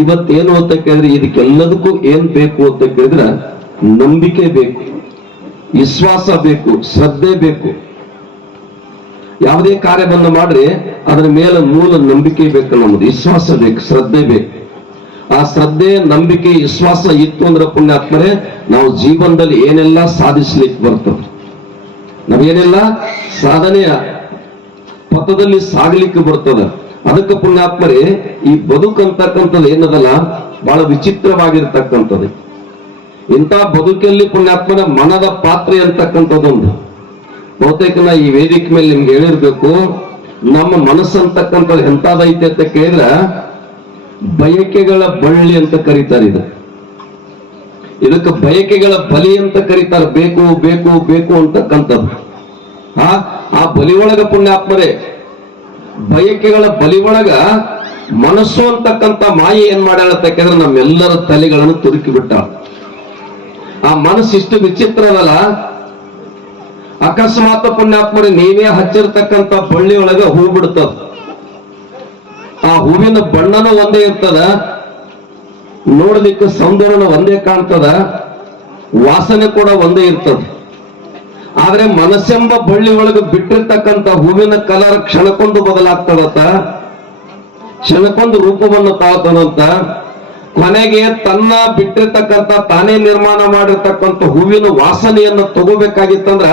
ಇವತ್ತೇನು ಅಂತ ಕೇಳಿದ್ರೆ ಇದಕ್ಕೆಲ್ಲದಕ್ಕೂ ಏನ್ ಬೇಕು ಅಂತ ಕೇಳಿದ್ರೆ ನಂಬಿಕೆ ಬೇಕು, ವಿಶ್ವಾಸ ಬೇಕು, ಶ್ರದ್ಧೆ ಬೇಕು. ಯಾವುದೇ ಕಾರ್ಯವನ್ನು ಮಾಡ್ರಿ, ಅದರ ಮೇಲೆ ಮೂಲ ನಂಬಿಕೆ ಬೇಕು ನಮ್ದು ವಿಶ್ವಾಸ ಬೇಕು, ಶ್ರದ್ಧೆ ಬೇಕು. ಆ ಶ್ರದ್ಧೆ, ನಂಬಿಕೆ, ವಿಶ್ವಾಸ ಇತ್ತು ಅಂದ್ರೆ ಪುಣ್ಯಾತ್ಮರೆ, ನಾವು ಜೀವನದಲ್ಲಿ ಏನೆಲ್ಲ ಸಾಧಿಸ್ಲಿಕ್ಕೆ ಬರ್ತದೆ. ನಾವೇನೆಲ್ಲ ಸಾಧನೆಯ ಪಥದಲ್ಲಿ ಸಾಗಲಿಕ್ಕೆ ಬರ್ತದೆ. ಅದಕ್ಕೆ ಪುಣ್ಯಾತ್ಮರೇ, ಈ ಬದುಕಂತಕ್ಕಂಥದ್ದು ಏನದಲ್ಲ, ಬಹಳ ವಿಚಿತ್ರವಾಗಿರ್ತಕ್ಕಂಥದ್ದು. ಇಂಥ ಬದುಕಲ್ಲಿ ಪುಣ್ಯಾತ್ಮನ ಮನದ ಪಾತ್ರೆ ಅಂತಕ್ಕಂಥದ್ದೊಂದು. ಬಹುತೇಕ ನಾ ಈ ವೇದಿಕೆ ಮೇಲೆ ನಿಮ್ಗೆ ಹೇಳಿರ್ಬೇಕು, ನಮ್ಮ ಮನಸ್ಸು ಅಂತಕ್ಕಂಥದ್ದು ಎಂತಾದೈತೆ ಅಂತ ಕೇಳಿದ್ರೆ, ಬಯಕೆಗಳ ಬಳ್ಳಿ ಅಂತ ಕರೀತಾರೆ ಇದು. ಇದಕ್ಕೆ ಬಯಕೆಗಳ ಬಲಿ ಅಂತ ಕರೀತಾರೆ, ಬೇಕು ಬೇಕು ಬೇಕು ಅಂತಕ್ಕಂಥದ್ದು. ಆ ಆ ಬಲಿ ಒಳಗ ಪುಣ್ಯಾತ್ಮರೇ ಬಯಕೆಗಳ ಬಲಿ ಒಳಗ ಮನಸ್ಸು ಅಂತಕ್ಕಂತ ಮಾಯೆ ಏನ್ ಮಾಡ್ಯಾಳ ಅಂತ ಕೇಳಿದ್ರೆ ನಮ್ಮೆಲ್ಲರ ತಲೆಗಳನ್ನು ತುರುಕಿ ಬಿಟ್ಟ ಆ ಮನಸ್ಸು ಇಷ್ಟು ವಿಚಿತ್ರ ಅದಲ್ಲ. ಅಕಸ್ಮಾತ್ ಪುಣ್ಯಾತ್ಮರೇ ನೀವೇ ಹಚ್ಚಿರ್ತಕ್ಕಂತ ಬಳ್ಳಿ ಒಳಗ ಹೂ ಬಿಡ್ತದ. ಆ ಹೂವಿನ ಬಣ್ಣನೂ ಒಂದೇ ಇರ್ತದ. ನೋಡ್ಲಿಕ್ಕೆ ಸೌಂದರ್ಯನ ಒಂದೇ ಕಾಣ್ತದ. ವಾಸನೆ ಕೂಡ ಒಂದೇ ಇರ್ತದ. ಆದ್ರೆ ಮನಸ್ಸೆಂಬ ಬಳ್ಳಿ ಒಳಗೆ ಬಿಟ್ಟಿರ್ತಕ್ಕಂಥ ಹೂವಿನ ಕಲರ್ ಕ್ಷಣಕ್ಕೊಂದು ಬದಲಾಗ್ತದತ್ತ ಕ್ಷಣಕ್ಕೊಂದು ರೂಪವನ್ನು ತಾಳ್ತದಂತ? ಕೊನೆಗೆ ತನ್ನ ಬಿಟ್ಟಿರ್ತಕ್ಕಂಥ ತಾನೇ ನಿರ್ಮಾಣ ಮಾಡಿರ್ತಕ್ಕಂಥ ಹೂವಿನ ವಾಸನೆಯನ್ನು ತಗೋಬೇಕಾಗಿತ್ತಂದ್ರ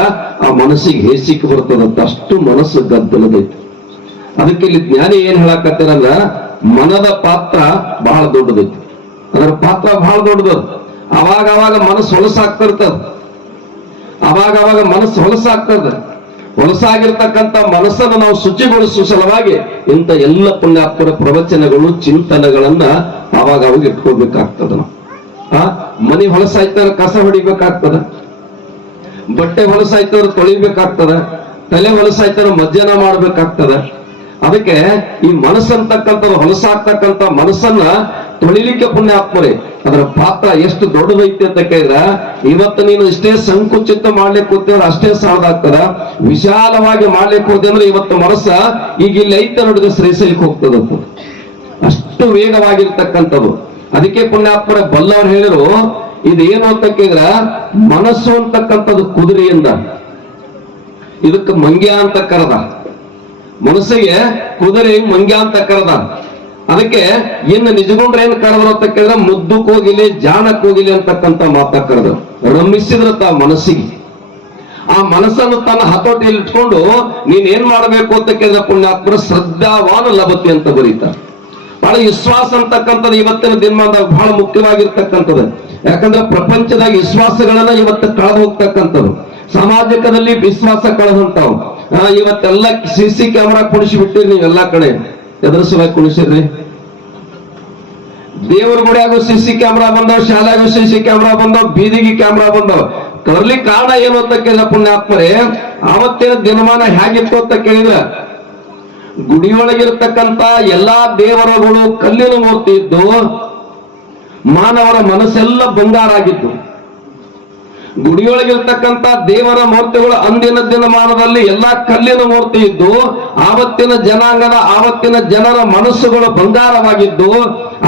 ಆ ಮನಸ್ಸಿಗೆ ಹೇಸಿಕ್ ಬರ್ತದಂತ ಅಷ್ಟು ಮನಸ್ಸು ಗದ್ದಲದೈತಿ. ಅದಕ್ಕೆ ಇಲ್ಲಿ ಜ್ಞಾನಿ ಏನ್ ಹೇಳಕತ್ತಿರಲ್ಲ ಮನದ ಪಾತ್ರ ಬಹಳ ದೊಡ್ಡದೈತಿ. ಅದರ ಪಾತ್ರ ಬಹಳ ದೊಡ್ಡದ. ಅವಾಗ ಅವಾಗ ಮನಸ್ಸು ಹೊಲಸಾಗ್ತಿರ್ತದ. ಅವಾಗ ಅವಾಗ ಮನಸ್ಸು ಹೊಲಸಾಗ್ತದ. ಹೊಲಸಾಗಿರ್ತಕ್ಕಂಥ ಮನಸ್ಸನ್ನು ನಾವು ಶುಚಿಗೊಳಿಸುವ ಸಲುವಾಗಿ ಇಂಥ ಎಲ್ಲ ಪುಣ್ಯಾತ್ಮರ ಪ್ರವಚನಗಳು, ಚಿಂತನೆಗಳನ್ನ ಅವಾಗ ಅವಾಗ ಇಟ್ಕೋಬೇಕಾಗ್ತದ ನಾವು. ಆ, ಮನೆ ಹೊಲಸಾಯ್ತಾರ ಕಸ ಹೊಡಿಬೇಕಾಗ್ತದ. ಬಟ್ಟೆ ಹೊಲಸಾಯ್ತಾರ ತೊಳಿಬೇಕಾಗ್ತದ. ತಲೆ ಹೊಲಸಾಯ್ತಾರ ಮಧ್ಯಾಹ್ನ ಮಾಡ್ಬೇಕಾಗ್ತದ. ಅದಕ್ಕೆ ಈ ಮನಸ್ಸಂತಕ್ಕಂಥ ಹೊಲಸಾಗ್ತಕ್ಕಂಥ ಮನಸ್ಸನ್ನ ತೊಳಿಲಿಕ್ಕೆ ಪುಣ್ಯಾತ್ಮರೇ. ಅದರ ಪಾತ್ರ ಎಷ್ಟು ದೊಡ್ಡದೈತಿ ಅಂತ ಕೇಳಿದ್ರ, ಇವತ್ತು ನೀನು ಇಷ್ಟೇ ಸಂಕುಚಿತ ಮಾಡ್ಲಿಕ್ಕೆ ಅಂದ್ರೆ ಅಷ್ಟೇ ಸಾಲದಾಗ್ತದ ವಿಶಾಲವಾಗಿ ಮಾಡ್ಲಿಕ್ಕೆ ಹೋದೆ ಅಂದ್ರೆ ಇವತ್ತು ಮನಸ್ಸ ಈಗ ಇಲ್ಲಿ ಐತೆ ನೋಡಿದ್ರೆ ಶ್ರೀಶೈಲಕ್ಕೆ ಹೋಗ್ತದ ಅಷ್ಟು ವೇಗವಾಗಿರ್ತಕ್ಕಂಥದ್ದು. ಅದಕ್ಕೆ ಪುಣ್ಯಾತ್ಮರ ಬಲ್ಲವ್ರು ಹೇಳಿದ್ರು ಇದೇನು ಅಂತ ಕೇಳಿದ್ರ, ಮನಸ್ಸು ಅಂತಕ್ಕಂಥದ್ದು ಕುದುರೆಯಿಂದ. ಇದಕ್ಕೆ ಮಂಗ್ಯ ಅಂತ ಕರೆದ. ಮನಸ್ಸಿಗೆ ಕುದುರೆ ಮಂಗ್ಯ ಅಂತ ಕರೆದ. ಅದಕ್ಕೆ ಇನ್ನು ನಿಜಗೊಂಡ್ರೆ ಏನ್ ಕರೆದ್ರು ಅಂತ ಕೇಳಿದ್ರೆ ಮುದ್ದು ಕೋಗಿಲಿ ಜಾನ ಕೋಗಿಲಿ ಅಂತಕ್ಕಂಥ ಮಾತ ಕರೆದ್ರು ರಮಿಸಿದ್ರ ತಾ ಮನಸ್ಸಿಗೆ. ಆ ಮನಸ್ಸನ್ನು ತನ್ನ ಹತೋಟಿಯಲ್ಲಿ ಇಟ್ಕೊಂಡು ನೀನ್ ಏನ್ ಮಾಡಬೇಕು ಅಂತ ಕೇಳಿದ್ರೆ ಪುಣ್ಯಾತ್ಮರು ಶ್ರದ್ಧಾವಾನ ಲಭತಿ ಅಂತ ಬರೀತಾರೆ. ಬಹಳ ವಿಶ್ವಾಸ ಅಂತಕ್ಕಂಥದ್ದು ಇವತ್ತಿನ ದಿನಮಾನದಾಗ ಬಹಳ ಮುಖ್ಯವಾಗಿರ್ತಕ್ಕಂಥದ್ದು. ಯಾಕಂದ್ರೆ ಪ್ರಪಂಚದಾಗ ವಿಶ್ವಾಸಗಳನ್ನ ಇವತ್ತು ಕಳೆದು ಹೋಗ್ತಕ್ಕಂಥದ್ದು ಸಾಮಾಜಿಕದಲ್ಲಿ ವಿಶ್ವಾಸ ಕಳೆದಂತಾವ್ ಇವತ್ತೆಲ್ಲ ಸಿ ಸಿ ಕ್ಯಾಮರಾ ಕುಣಿಸಿ ಬಿಟ್ಟಿರಿ ನೀವು ಎಲ್ಲಾ ಕಡೆ. ಎದ್ರ ಸಲುವಾಗಿ ದೇವ್ರ ದೇವರ ಗುಡಿಯಾಗೂ ಸಿ ಸಿ ಕ್ಯಾಮ್ರಾ ಬಂದವ್, ಶಾಲೆಗೂ ಸಿ ಸಿ ಕ್ಯಾಮ್ರಾ ಬಂದವ್, ಬೀದಿಗೆ ಕ್ಯಾಮ್ರಾ ಬಂದವ್. ಕರ್ಲಿ ಕಾರಣ ಏನು ಅಂತ ಕೇಳಿದ ಪುಣ್ಯಾತ್ಮರೇ, ಆವತ್ತಿನ ದಿನಮಾನ ಹೇಗಿತ್ತು ಅಂತ ಕೇಳಿದ್ರ? ಗುಡಿಯೊಳಗಿರ್ತಕ್ಕಂತ ಎಲ್ಲಾ ದೇವರುಗಳು ಕಲ್ಲಿನ ಮೂರ್ತಿ ಇದ್ದು, ಮಾನವರ ಮನಸ್ಸೆಲ್ಲ ಬಂಗಾರ ಆಗಿತ್ತು ಗುಡಿಯೊಳಗಿರ್ತಕ್ಕಂತ ದೇವರ ಮೂರ್ತಿಗಳು ಅಂದಿನ ದಿನಮಾನದಲ್ಲಿ ಎಲ್ಲಾ ಕಲ್ಲಿನ ಮೂರ್ತಿ ಇದ್ದು, ಆವತ್ತಿನ ಜನಾಂಗದ ಆವತ್ತಿನ ಜನರ ಮನಸ್ಸುಗಳು ಬಂಗಾರವಾಗಿದ್ದು,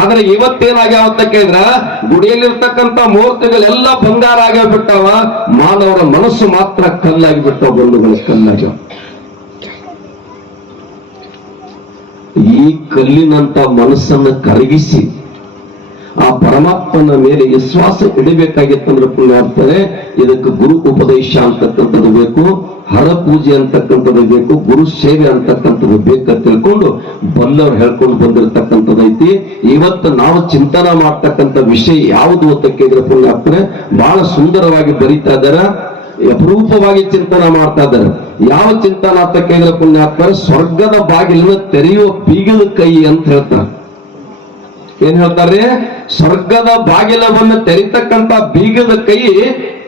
ಆದ್ರೆ ಇವತ್ತೇನಾಗ್ಯಾವ ಅಂತ ಕೇಳಿದ್ರ ಗುಡಿಯಲ್ಲಿರ್ತಕ್ಕಂತ ಮೂರ್ತಿಗಳೆಲ್ಲ ಬಂಗಾರ ಆಗ್ಯಾವ ಮಾನವರ ಮನಸ್ಸು ಮಾತ್ರ ಕಲ್ಲಾಗಿ ಬಿಟ್ಟವ, ಬಂಧುಗಳು ಕಲ್ಲಾಗ್ಯಾವ. ಈ ಕಲ್ಲಿನಂತ ಮನಸ್ಸನ್ನ ಕರಗಿಸಿ ಆ ಪರಮಾತ್ಮನ ಮೇಲೆ ವಿಶ್ವಾಸ ಇಡಬೇಕಾಗಿತ್ತಂದ್ರೆ ಪುಣ್ಯಾರ್ಥನೆ ಇದಕ್ಕೆ ಗುರು ಉಪದೇಶ ಅಂತಕ್ಕಂಥದ್ದು ಬೇಕು, ಹರ ಪೂಜೆ ಅಂತಕ್ಕಂಥದ್ದು ಬೇಕು, ಗುರು ಸೇವೆ ಅಂತಕ್ಕಂಥದ್ದು ಬೇಕಂತ ತಿಳ್ಕೊಂಡು ಬಲ್ಲವ್ರು ಹೇಳ್ಕೊಂಡು ಬಂದಿರತಕ್ಕಂಥದ್ದೈತಿ ಇವತ್ತು ನಾವು ಚಿಂತನೆ ಮಾಡ್ತಕ್ಕಂಥ ವಿಷಯ ಯಾವುದು ಅಂತ ಕೇಳಿದ್ರೆ ಪುಣ್ಯಾರ್ಥನೆ ಬಹಳ ಸುಂದರವಾಗಿ ಬರೀತಾ ಇದ್ದಾರೆ ಅಪರೂಪವಾಗಿ ಚಿಂತನ ಮಾಡ್ತಾ ಇದ್ದಾರೆ ಯಾವ ಚಿಂತನ ಅಂತ ಕೇಳಿದ್ರೆ ಆಗ್ತಾರೆ ಸ್ವರ್ಗದ ಬಾಗಿಲನ್ನ ತೆರೆಯುವ ಬೀಗದ ಕೈ ಅಂತ ಹೇಳ್ತಾರೆ. ಏನ್ ಹೇಳ್ತಾರೆ ಸ್ವರ್ಗದ ಬಾಗಿಲವನ್ನು ತೆರಿತಕ್ಕಂತ ಬೀಗದ ಕೈ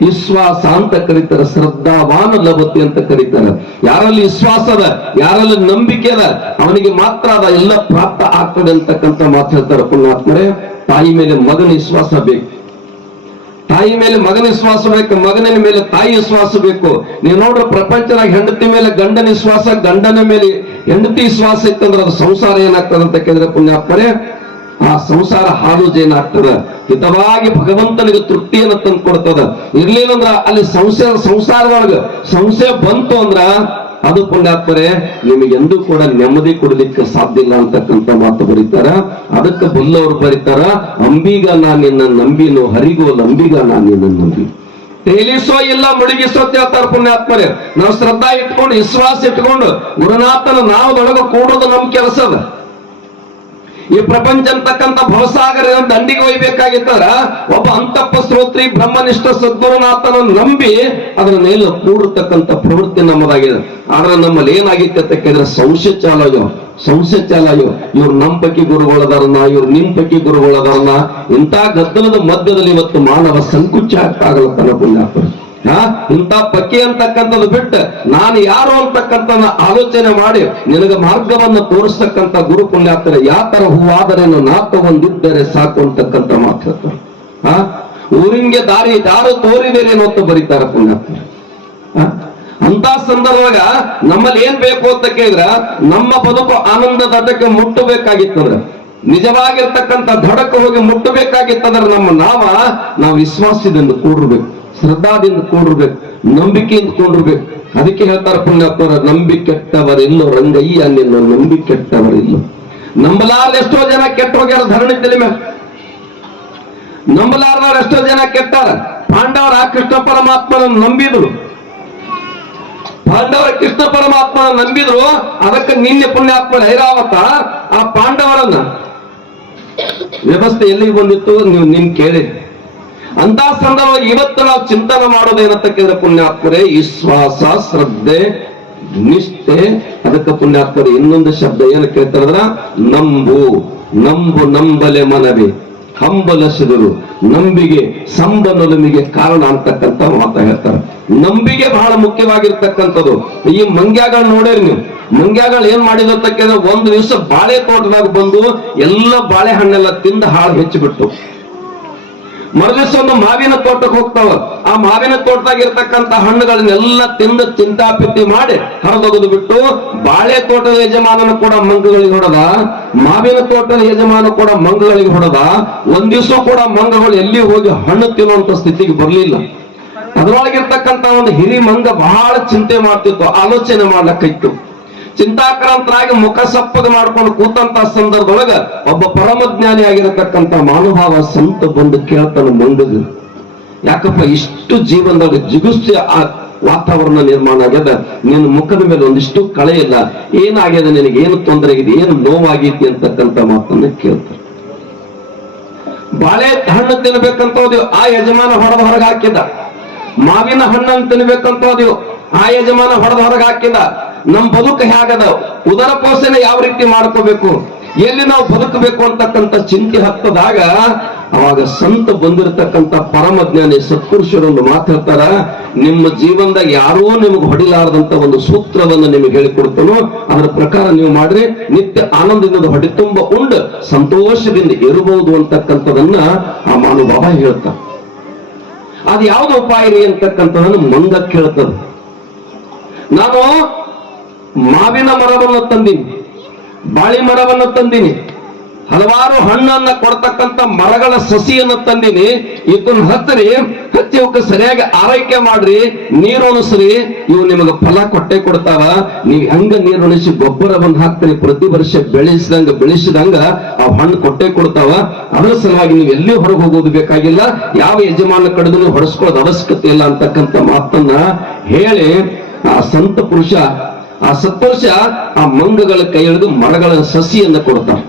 ವಿಶ್ವಾಸ ಅಂತ ಕರೀತಾರೆ. ಶ್ರದ್ಧಾವಾನ ಲಭತಿ ಅಂತ ಕರೀತಾರೆ. ಯಾರಲ್ಲಿ ವಿಶ್ವಾಸ ಅದ, ಯಾರಲ್ಲಿ ನಂಬಿಕೆ ಅದ, ಅವನಿಗೆ ಮಾತ್ರ ಅದ, ಎಲ್ಲ ಪ್ರಾಪ್ತ ಆಗ್ತದೆ ಅಂತಕ್ಕಂಥ ಮಾತು ಹೇಳ್ತಾರೆ ಪುಣ್ಯಾತ್ಮರೇ. ತಾಯಿ ಮೇಲೆ ಮಗನ ವಿಶ್ವಾಸ ಬೇಕು. ತಾಯಿ ಮೇಲೆ ಮಗನ ವಿಶ್ವಾಸ ಬೇಕು, ಮಗನಿನ ಮೇಲೆ ತಾಯಿ ವಿಶ್ವಾಸ ಬೇಕು. ನೀವು ನೋಡ್ರ ಪ್ರಪಂಚದಾಗ ಹೆಂಡತಿ ಮೇಲೆ ಗಂಡನ ವಿಶ್ವಾಸ, ಗಂಡನ ಮೇಲೆ ಹೆಂಡತಿ ವಿಶ್ವಾಸ ಇತ್ತಂದ್ರೆ ಅದು ಸಂಸಾರ ಏನಾಗ್ತದೆ ಅಂತ ಕೇಳಿದ್ರೆ ಪುಣ್ಯಾತ್ಮರೇ ಆ ಸಂಸಾರ ಹಾಲು ಜೇನಾಗ್ತದ ಹಿತವಾಗಿ ಭಗವಂತನಿಗೆ ತೃಪ್ತಿಯನ್ನು ತಂದು ಕೊಡ್ತದ ಇರ್ಲಿಲ್ಲ ಅಂದ್ರ ಅಲ್ಲಿ ಸಂಶಯ ಸಂಸಾರದೊಳಗ ಸಂಶಯ ಬಂತು ಅಂದ್ರ ಅದು ಪುಣ್ಯಾತ್ಮರೆ, ನಿಮಗೆಂದೂ ಕೂಡ ನೆಮ್ಮದಿ ಕೊಡಲಿಕ್ಕೆ ಸಾಧ್ಯ ಇಲ್ಲ ಅಂತಕ್ಕಂಥ ಮಾತು ಬರೀತಾರ. ಅದಕ್ಕೆ ಬಲ್ಲವರು ಬರೀತಾರ, ಅಂಬಿಗ ನಾನು ನಿನ್ನ ನಂಬಿನು, ಹರಿಗೋ ನಂಬಿಗ ನಾನು ನಿನ್ನ ನಂಬಿ. ತೇಲಿಸೋ ಇಲ್ಲ ಮುಳುಗಿಸೋ ಹೇಳ್ತಾರ ಪುಣ್ಯಾತ್ಮರೇ. ನಾವು ಶ್ರದ್ಧಾ ಇಟ್ಕೊಂಡು, ವಿಶ್ವಾಸ ಇಟ್ಕೊಂಡು, ಗುರುನಾಥನ ನಾವದೊಳಗ ಕೂಡೋದು ನಮ್ ಕೆಲಸ ಅದ. ಈ ಪ್ರಪಂಚ ಅಂತಕ್ಕಂಥ ಭವಸಾಗರ ದಂಡಿಗೆ ಒಯ್ಬೇಕಾಗಿತ್ತಂದ್ರ ಒಬ್ಬ ಅಂತಪ್ಪ ಸ್ತೋತ್ರಿ ಬ್ರಹ್ಮನಿಷ್ಠ ಸದ್ಗುರುನಾಥನ ನಂಬಿ ಅದರ ಮೇಲೆ ಕೂಡಿರ್ತಕ್ಕಂಥ ಪ್ರವೃತ್ತಿ ನಮ್ಮದಾಗಿದೆ. ಆದ್ರೆ ನಮ್ಮಲ್ಲಿ ಏನಾಗಿತ್ತು ಅಂತ ಕೇಳಿದ್ರೆ ಸಂಶಯ ಚಾಲೋ ಸಂಶಯ ಚಾಲೋ ಇವ್ರು ನಮ್ ಪೈಕಿ ಗುರುಗಳದಾರನ ಇವ್ರು ನಿಮ್ ಪಕ್ಕಿ ಗುರುಗಳದಾರನ ಇಂಥ ಗದ್ದಲದ ಮಧ್ಯದಲ್ಲಿ ಇವತ್ತು ಮಾನವ ಸಂಕುಚ ಪುಣ್ಯಾತ್ಮ ಹಾ ಇಂಥ ಪಕ್ಕಿ ಅಂತಕ್ಕಂಥದ್ದು ಬಿಟ್ಟು ನಾನು ಯಾರು ಅಂತಕ್ಕಂಥ ಆಲೋಚನೆ ಮಾಡಿ ನಿನಗೆ ಮಾರ್ಗವನ್ನು ತೋರಿಸ್ತಕ್ಕಂಥ ಗುರು ಪುಣ್ಯಾತ್ತರ ಯಾವ ತರ ಹೂವಾದರೇನು ನಾ ತಗೊಂಡಿದ್ದರೆ ಸಾಕು ಅಂತಕ್ಕಂಥ ಮಾತು. ಆ ಊರಿಂಗೆ ದಾರಿ ದಾರು ತೋರಿದೇನೇನು ಅಂತ ಬರೀತಾರೆ ಪುಣ್ಯಾತ್ಮ ಅಂತ ಸಂದರ್ಭದಾಗ ನಮ್ಮಲ್ಲಿ ಏನ್ ಬೇಕು ಅಂತ ಕೇಳಿದ್ರ, ನಮ್ಮ ಬದುಕು ಆನಂದ ದಡಕ್ಕೆ ಮುಟ್ಟಬೇಕಾಗಿತ್ತಂದ್ರ ನಿಜವಾಗಿರ್ತಕ್ಕಂಥ ದಡಕ್ಕೆ ಹೋಗಿ ಮುಟ್ಟಬೇಕಾಗಿತ್ತಂದ್ರೆ ನಮ್ಮ ನಾವ, ನಾವು ವಿಶ್ವಾಸದಿಂದ ಕೂಡಿರ್ಬೇಕು ಶ್ರದ್ಧಾದಿಂದ ಕೂಡಿರ್ಬೇಕು, ನಂಬಿಕೆಯಿಂದ ಕೂಡಿರ್ಬೇಕು. ಅದಕ್ಕೆ ಹೇಳ್ತಾರೆ ಪುಣ್ಯಾತ್ಮರ ನಂಬಿ ಕೆಟ್ಟವರಿಲ್ಲೋ ರಂಗಯ್ಯ, ನಿನ್ನ ನಂಬಿ ಕೆಟ್ಟವರಿಲ್ಲೋ ನಂಬಲಾರ್ದ ಎಷ್ಟೋ ಜನ ಕೆಟ್ಟ ಹೋಗ್ಯಾರ ಧರಣಿ ತಲೆ ಮೇಲೆ ಎಷ್ಟೋ ಜನ ಕೆಟ್ಟಾರ. ಪಾಂಡವರ ಕೃಷ್ಣ ಪರಮಾತ್ಮನ ನಂಬಿದ್ರು. ಪಾಂಡವರ ಕೃಷ್ಣ ಪರಮಾತ್ಮನ ನಂಬಿದ್ರು. ಅದಕ್ಕೆ ನಿನ್ನೆ ಪುಣ್ಯಾತ್ಮ ಐರಾವತ ಆ ಪಾಂಡವರನ್ನ ವ್ಯವಸ್ಥೆ ಎಲ್ಲಿಗೆ ಬಂದಿತ್ತು? ನೀವು ನಿಮ್ ಕೇಳಿ. ಅಂತ ಸಂದರ್ಭ ಇವತ್ತು ನಾವು ಚಿಂತನೆ ಮಾಡೋದೇನಂತ ಕೇಳಿದ್ರೆ ಪುಣ್ಯಾತ್ಮರೇ ವಿಶ್ವಾಸ ಶ್ರದ್ಧೆ, ನಿಷ್ಠೆ, ಅದಕ್ಕೆ ಪುಣ್ಯಾತ್ಮರೇ ಇನ್ನೊಂದು ಶಬ್ದ ಏನು ಕೇಳ್ತಾರದ್ರ ನಂಬು. ನಂಬು ನಂಬಲೆ ಮನವಿ. ಹಂಬಲಸಿದರು ನಂಬಿಗೆ ಸಂಬಲಿಗೆ ಕಾರಣ ಅಂತಕ್ಕಂಥ ಮಾತ ಹೇಳ್ತಾರೆ. ನಂಬಿಕೆ ಬಹಳ ಮುಖ್ಯವಾಗಿರ್ತಕ್ಕಂಥದ್ದು. ಈ ಮಂಗ್ಯಾಗಳು ನೋಡೇರಿ ನೀವು. ಮಂಗ್ಯಾಗಳು ಏನ್ ಮಾಡಿದ ಅಂತ ಕೇಳಿದ್ರೆ ಒಂದು ದಿವಸ ಬಾಳೆ ತೋಟದಾಗ ಬಂದು ಎಲ್ಲ ಬಾಳೆಹಣ್ಣೆಲ್ಲ ತಿಂದು ಹಾಳು ಹೆಚ್ಚಿಬಿಟ್ಟು ಮರುದಿವಸ ಒಂದು ಮಾವಿನ ತೋಟಕ್ಕೆ ಹೋಗ್ತಾವ. ಆ ಮಾವಿನ ತೋಟದಾಗ ಇರ್ತಕ್ಕಂತ ಹಣ್ಣುಗಳನ್ನೆಲ್ಲ ತಿಂದು ಚಿಂತಾಪಿತ್ತಿ ಮಾಡಿ ಹರಿದೊಗೆದು ಬಿಟ್ಟು ಬಾಳೆ ತೋಟದ ಯಜಮಾನನು ಕೂಡ ಮಂಗಗಳಿಗೆ ಹೊಡೆದ, ಮಾವಿನ ತೋಟದ ಯಜಮಾನ ಕೂಡ ಮಂಗಗಳಿಗೆ ಹೊಡೆದ, ಒಂದ್ ದಿವಸ ಕೂಡ ಮಂಗಗಳು ಎಲ್ಲಿ ಹೋಗಿ ಹಣ್ಣು ತಿನ್ನುವಂತ ಸ್ಥಿತಿಗೆ ಬರ್ಲಿಲ್ಲ. ಅದರೊಳಗಿರ್ತಕ್ಕಂತ ಒಂದು ಹಿರಿ ಮಂಗ ಬಹಳ ಚಿಂತೆ ಮಾಡ್ತಿತ್ತು, ಆಲೋಚನೆ ಮಾಡ್ಲಕ್ಕಿತ್ತು. ಚಿಂತಾಕ್ರಾಂತರಾಗಿ ಮುಖ ಸಪ್ಪದ ಮಾಡ್ಕೊಂಡು ಕೂತಂತ ಸಂದರ್ಭದೊಳಗ ಒಬ್ಬ ಪರಮಜ್ಞಾನಿ ಆಗಿರತಕ್ಕಂತ ಮಹಾನುಭಾವ ಸಂತ ಬಂದು ಕೇಳ್ತಾನೆ ಮಂಡದ ಯಾಕಪ್ಪ, ಇಷ್ಟು ಜೀವನದೊಳಗೆ ಜಿಗುಸ್ತಿ ಆ ವಾತಾವರಣ ನಿರ್ಮಾಣ ಆಗ್ಯದ? ನಿನ್ನ ಮುಖದ ಮೇಲೆ ಒಂದಿಷ್ಟು ಕಳೆ ಇಲ್ಲ. ಏನಾಗ್ಯದ ನಿನಗೆ? ಏನು ತೊಂದರೆ ಆಗಿದೆ? ಏನು ನೋವಾಗಿದೆ ಅಂತಕ್ಕಂಥ ಮಾತನ್ನ ಕೇಳ್ತಾರೆ ಬಾಳೆ ಹಣ್ಣು ತಿನ್ಬೇಕಂತ ಹೋದೆವು ಆ ಯಜಮಾನ ಹೊಡೆದ ಹೊರಗೆ ಹಾಕಿದ. ಮಾವಿನ ಹಣ್ಣನ್ನು ತಿನ್ಬೇಕಂತ ಹೋದೆವು ಆ ಯಜಮಾನ ಹೊಡೆದ ಹೊರಗೆ ಹಾಕಿದ. ನಮ್ ಬದುಕು ಹೇಗದ? ಉದರ ಪೋಷಣೆ ಯಾವ ರೀತಿ ಮಾಡ್ಕೋಬೇಕು? ಎಲ್ಲಿ ನಾವು ಬದುಕಬೇಕು ಅಂತಕ್ಕಂಥ ಚಿಂತೆ ಹತ್ತದಾಗ ಅವಾಗ ಸಂತ ಬಂದಿರತಕ್ಕಂಥ ಪರಮಜ್ಞಾನಿ ಸತ್ಪುರುಷರನ್ನು ಮಾತಾಡ್ತಾರ ನಿಮ್ಮ ಜೀವನದಾಗ ಯಾರೋ ನಿಮಗೆ ಹೊಡಿಲಾರದಂತ ಒಂದು ಸೂತ್ರವನ್ನು ನಿಮಗೆ ಹೇಳಿಕೊಡ್ತಾನೋ, ಅದರ ಪ್ರಕಾರ ನೀವು ಮಾಡ್ರಿ. ನಿತ್ಯ ಆನಂದದಿಂದ ಹೊಡೆ ತುಂಬ ಉಂಡು ಸಂತೋಷದಿಂದ ಇರಬಹುದು ಅಂತಕ್ಕಂಥದನ್ನ ಆ ಮಾನುಭಾವ ಹೇಳ್ತ ಅದು ಯಾವ್ದು ಉಪಾಯ ರೀ ಅಂತಕ್ಕಂಥದನ್ನು ಮಂಗ ಕೇಳ್ತದ. ನಾನು ಮಾವಿನ ಮರವನ್ನು ತಂದೀನಿ, ಬಾಳಿ ಮರವನ್ನು ತಂದೀನಿ, ಹಲವಾರು ಹಣ್ಣನ್ನ ಕೊಡ್ತಕ್ಕಂಥ ಮರಗಳ ಸಸಿಯನ್ನು ತಂದೀನಿ. ಇದನ್ನ ಹತ್ತರಿ ಹತ್ತಿ ಅವಕ್ಕೆ ಸರಿಯಾಗಿ ಆರೈಕೆ ಮಾಡ್ರಿ, ನೀರು ಉಣಿಸ್ರಿ. ಇವು ನಿಮಗೆ ಫಲ ಕೊಟ್ಟೆ ಕೊಡ್ತಾವ. ನೀವು ಹೆಂಗ ನೀರು ಉಣಿಸಿ ಗೊಬ್ಬರವನ್ನು ಹಾಕ್ತೀರಿ, ಪ್ರತಿ ವರ್ಷ ಬೆಳೆಸಿದಂಗ ಬೆಳೆಸಿದಂಗ ಆ ಹಣ್ಣು ಕೊಟ್ಟೆ ಕೊಡ್ತಾವ. ಅದರ ಸಲುವಾಗಿ ನೀವು ಎಲ್ಲಿ ಹೊರಗೆ ಹೋಗೋದು ಬೇಕಾಗಿಲ್ಲ. ಯಾವ ಯಜಮಾನ ಕಡೆದೂ ಹೊಡೆಸ್ಕೊಳ್ಳೋದು ಅವಶ್ಯಕತೆ ಇಲ್ಲ ಅಂತಕ್ಕಂಥ ಮಾತನ್ನ ಹೇಳಿ ಆ ಸಂತ ಪುರುಷ ಆ ಸತ್ಪುರುಷ ಆ ಮಂಗಗಳ ಕೈ ಹಿಡಿದು ಮರಗಳ ಸಸಿಯನ್ನ ಕೊಡ್ತಾನೆ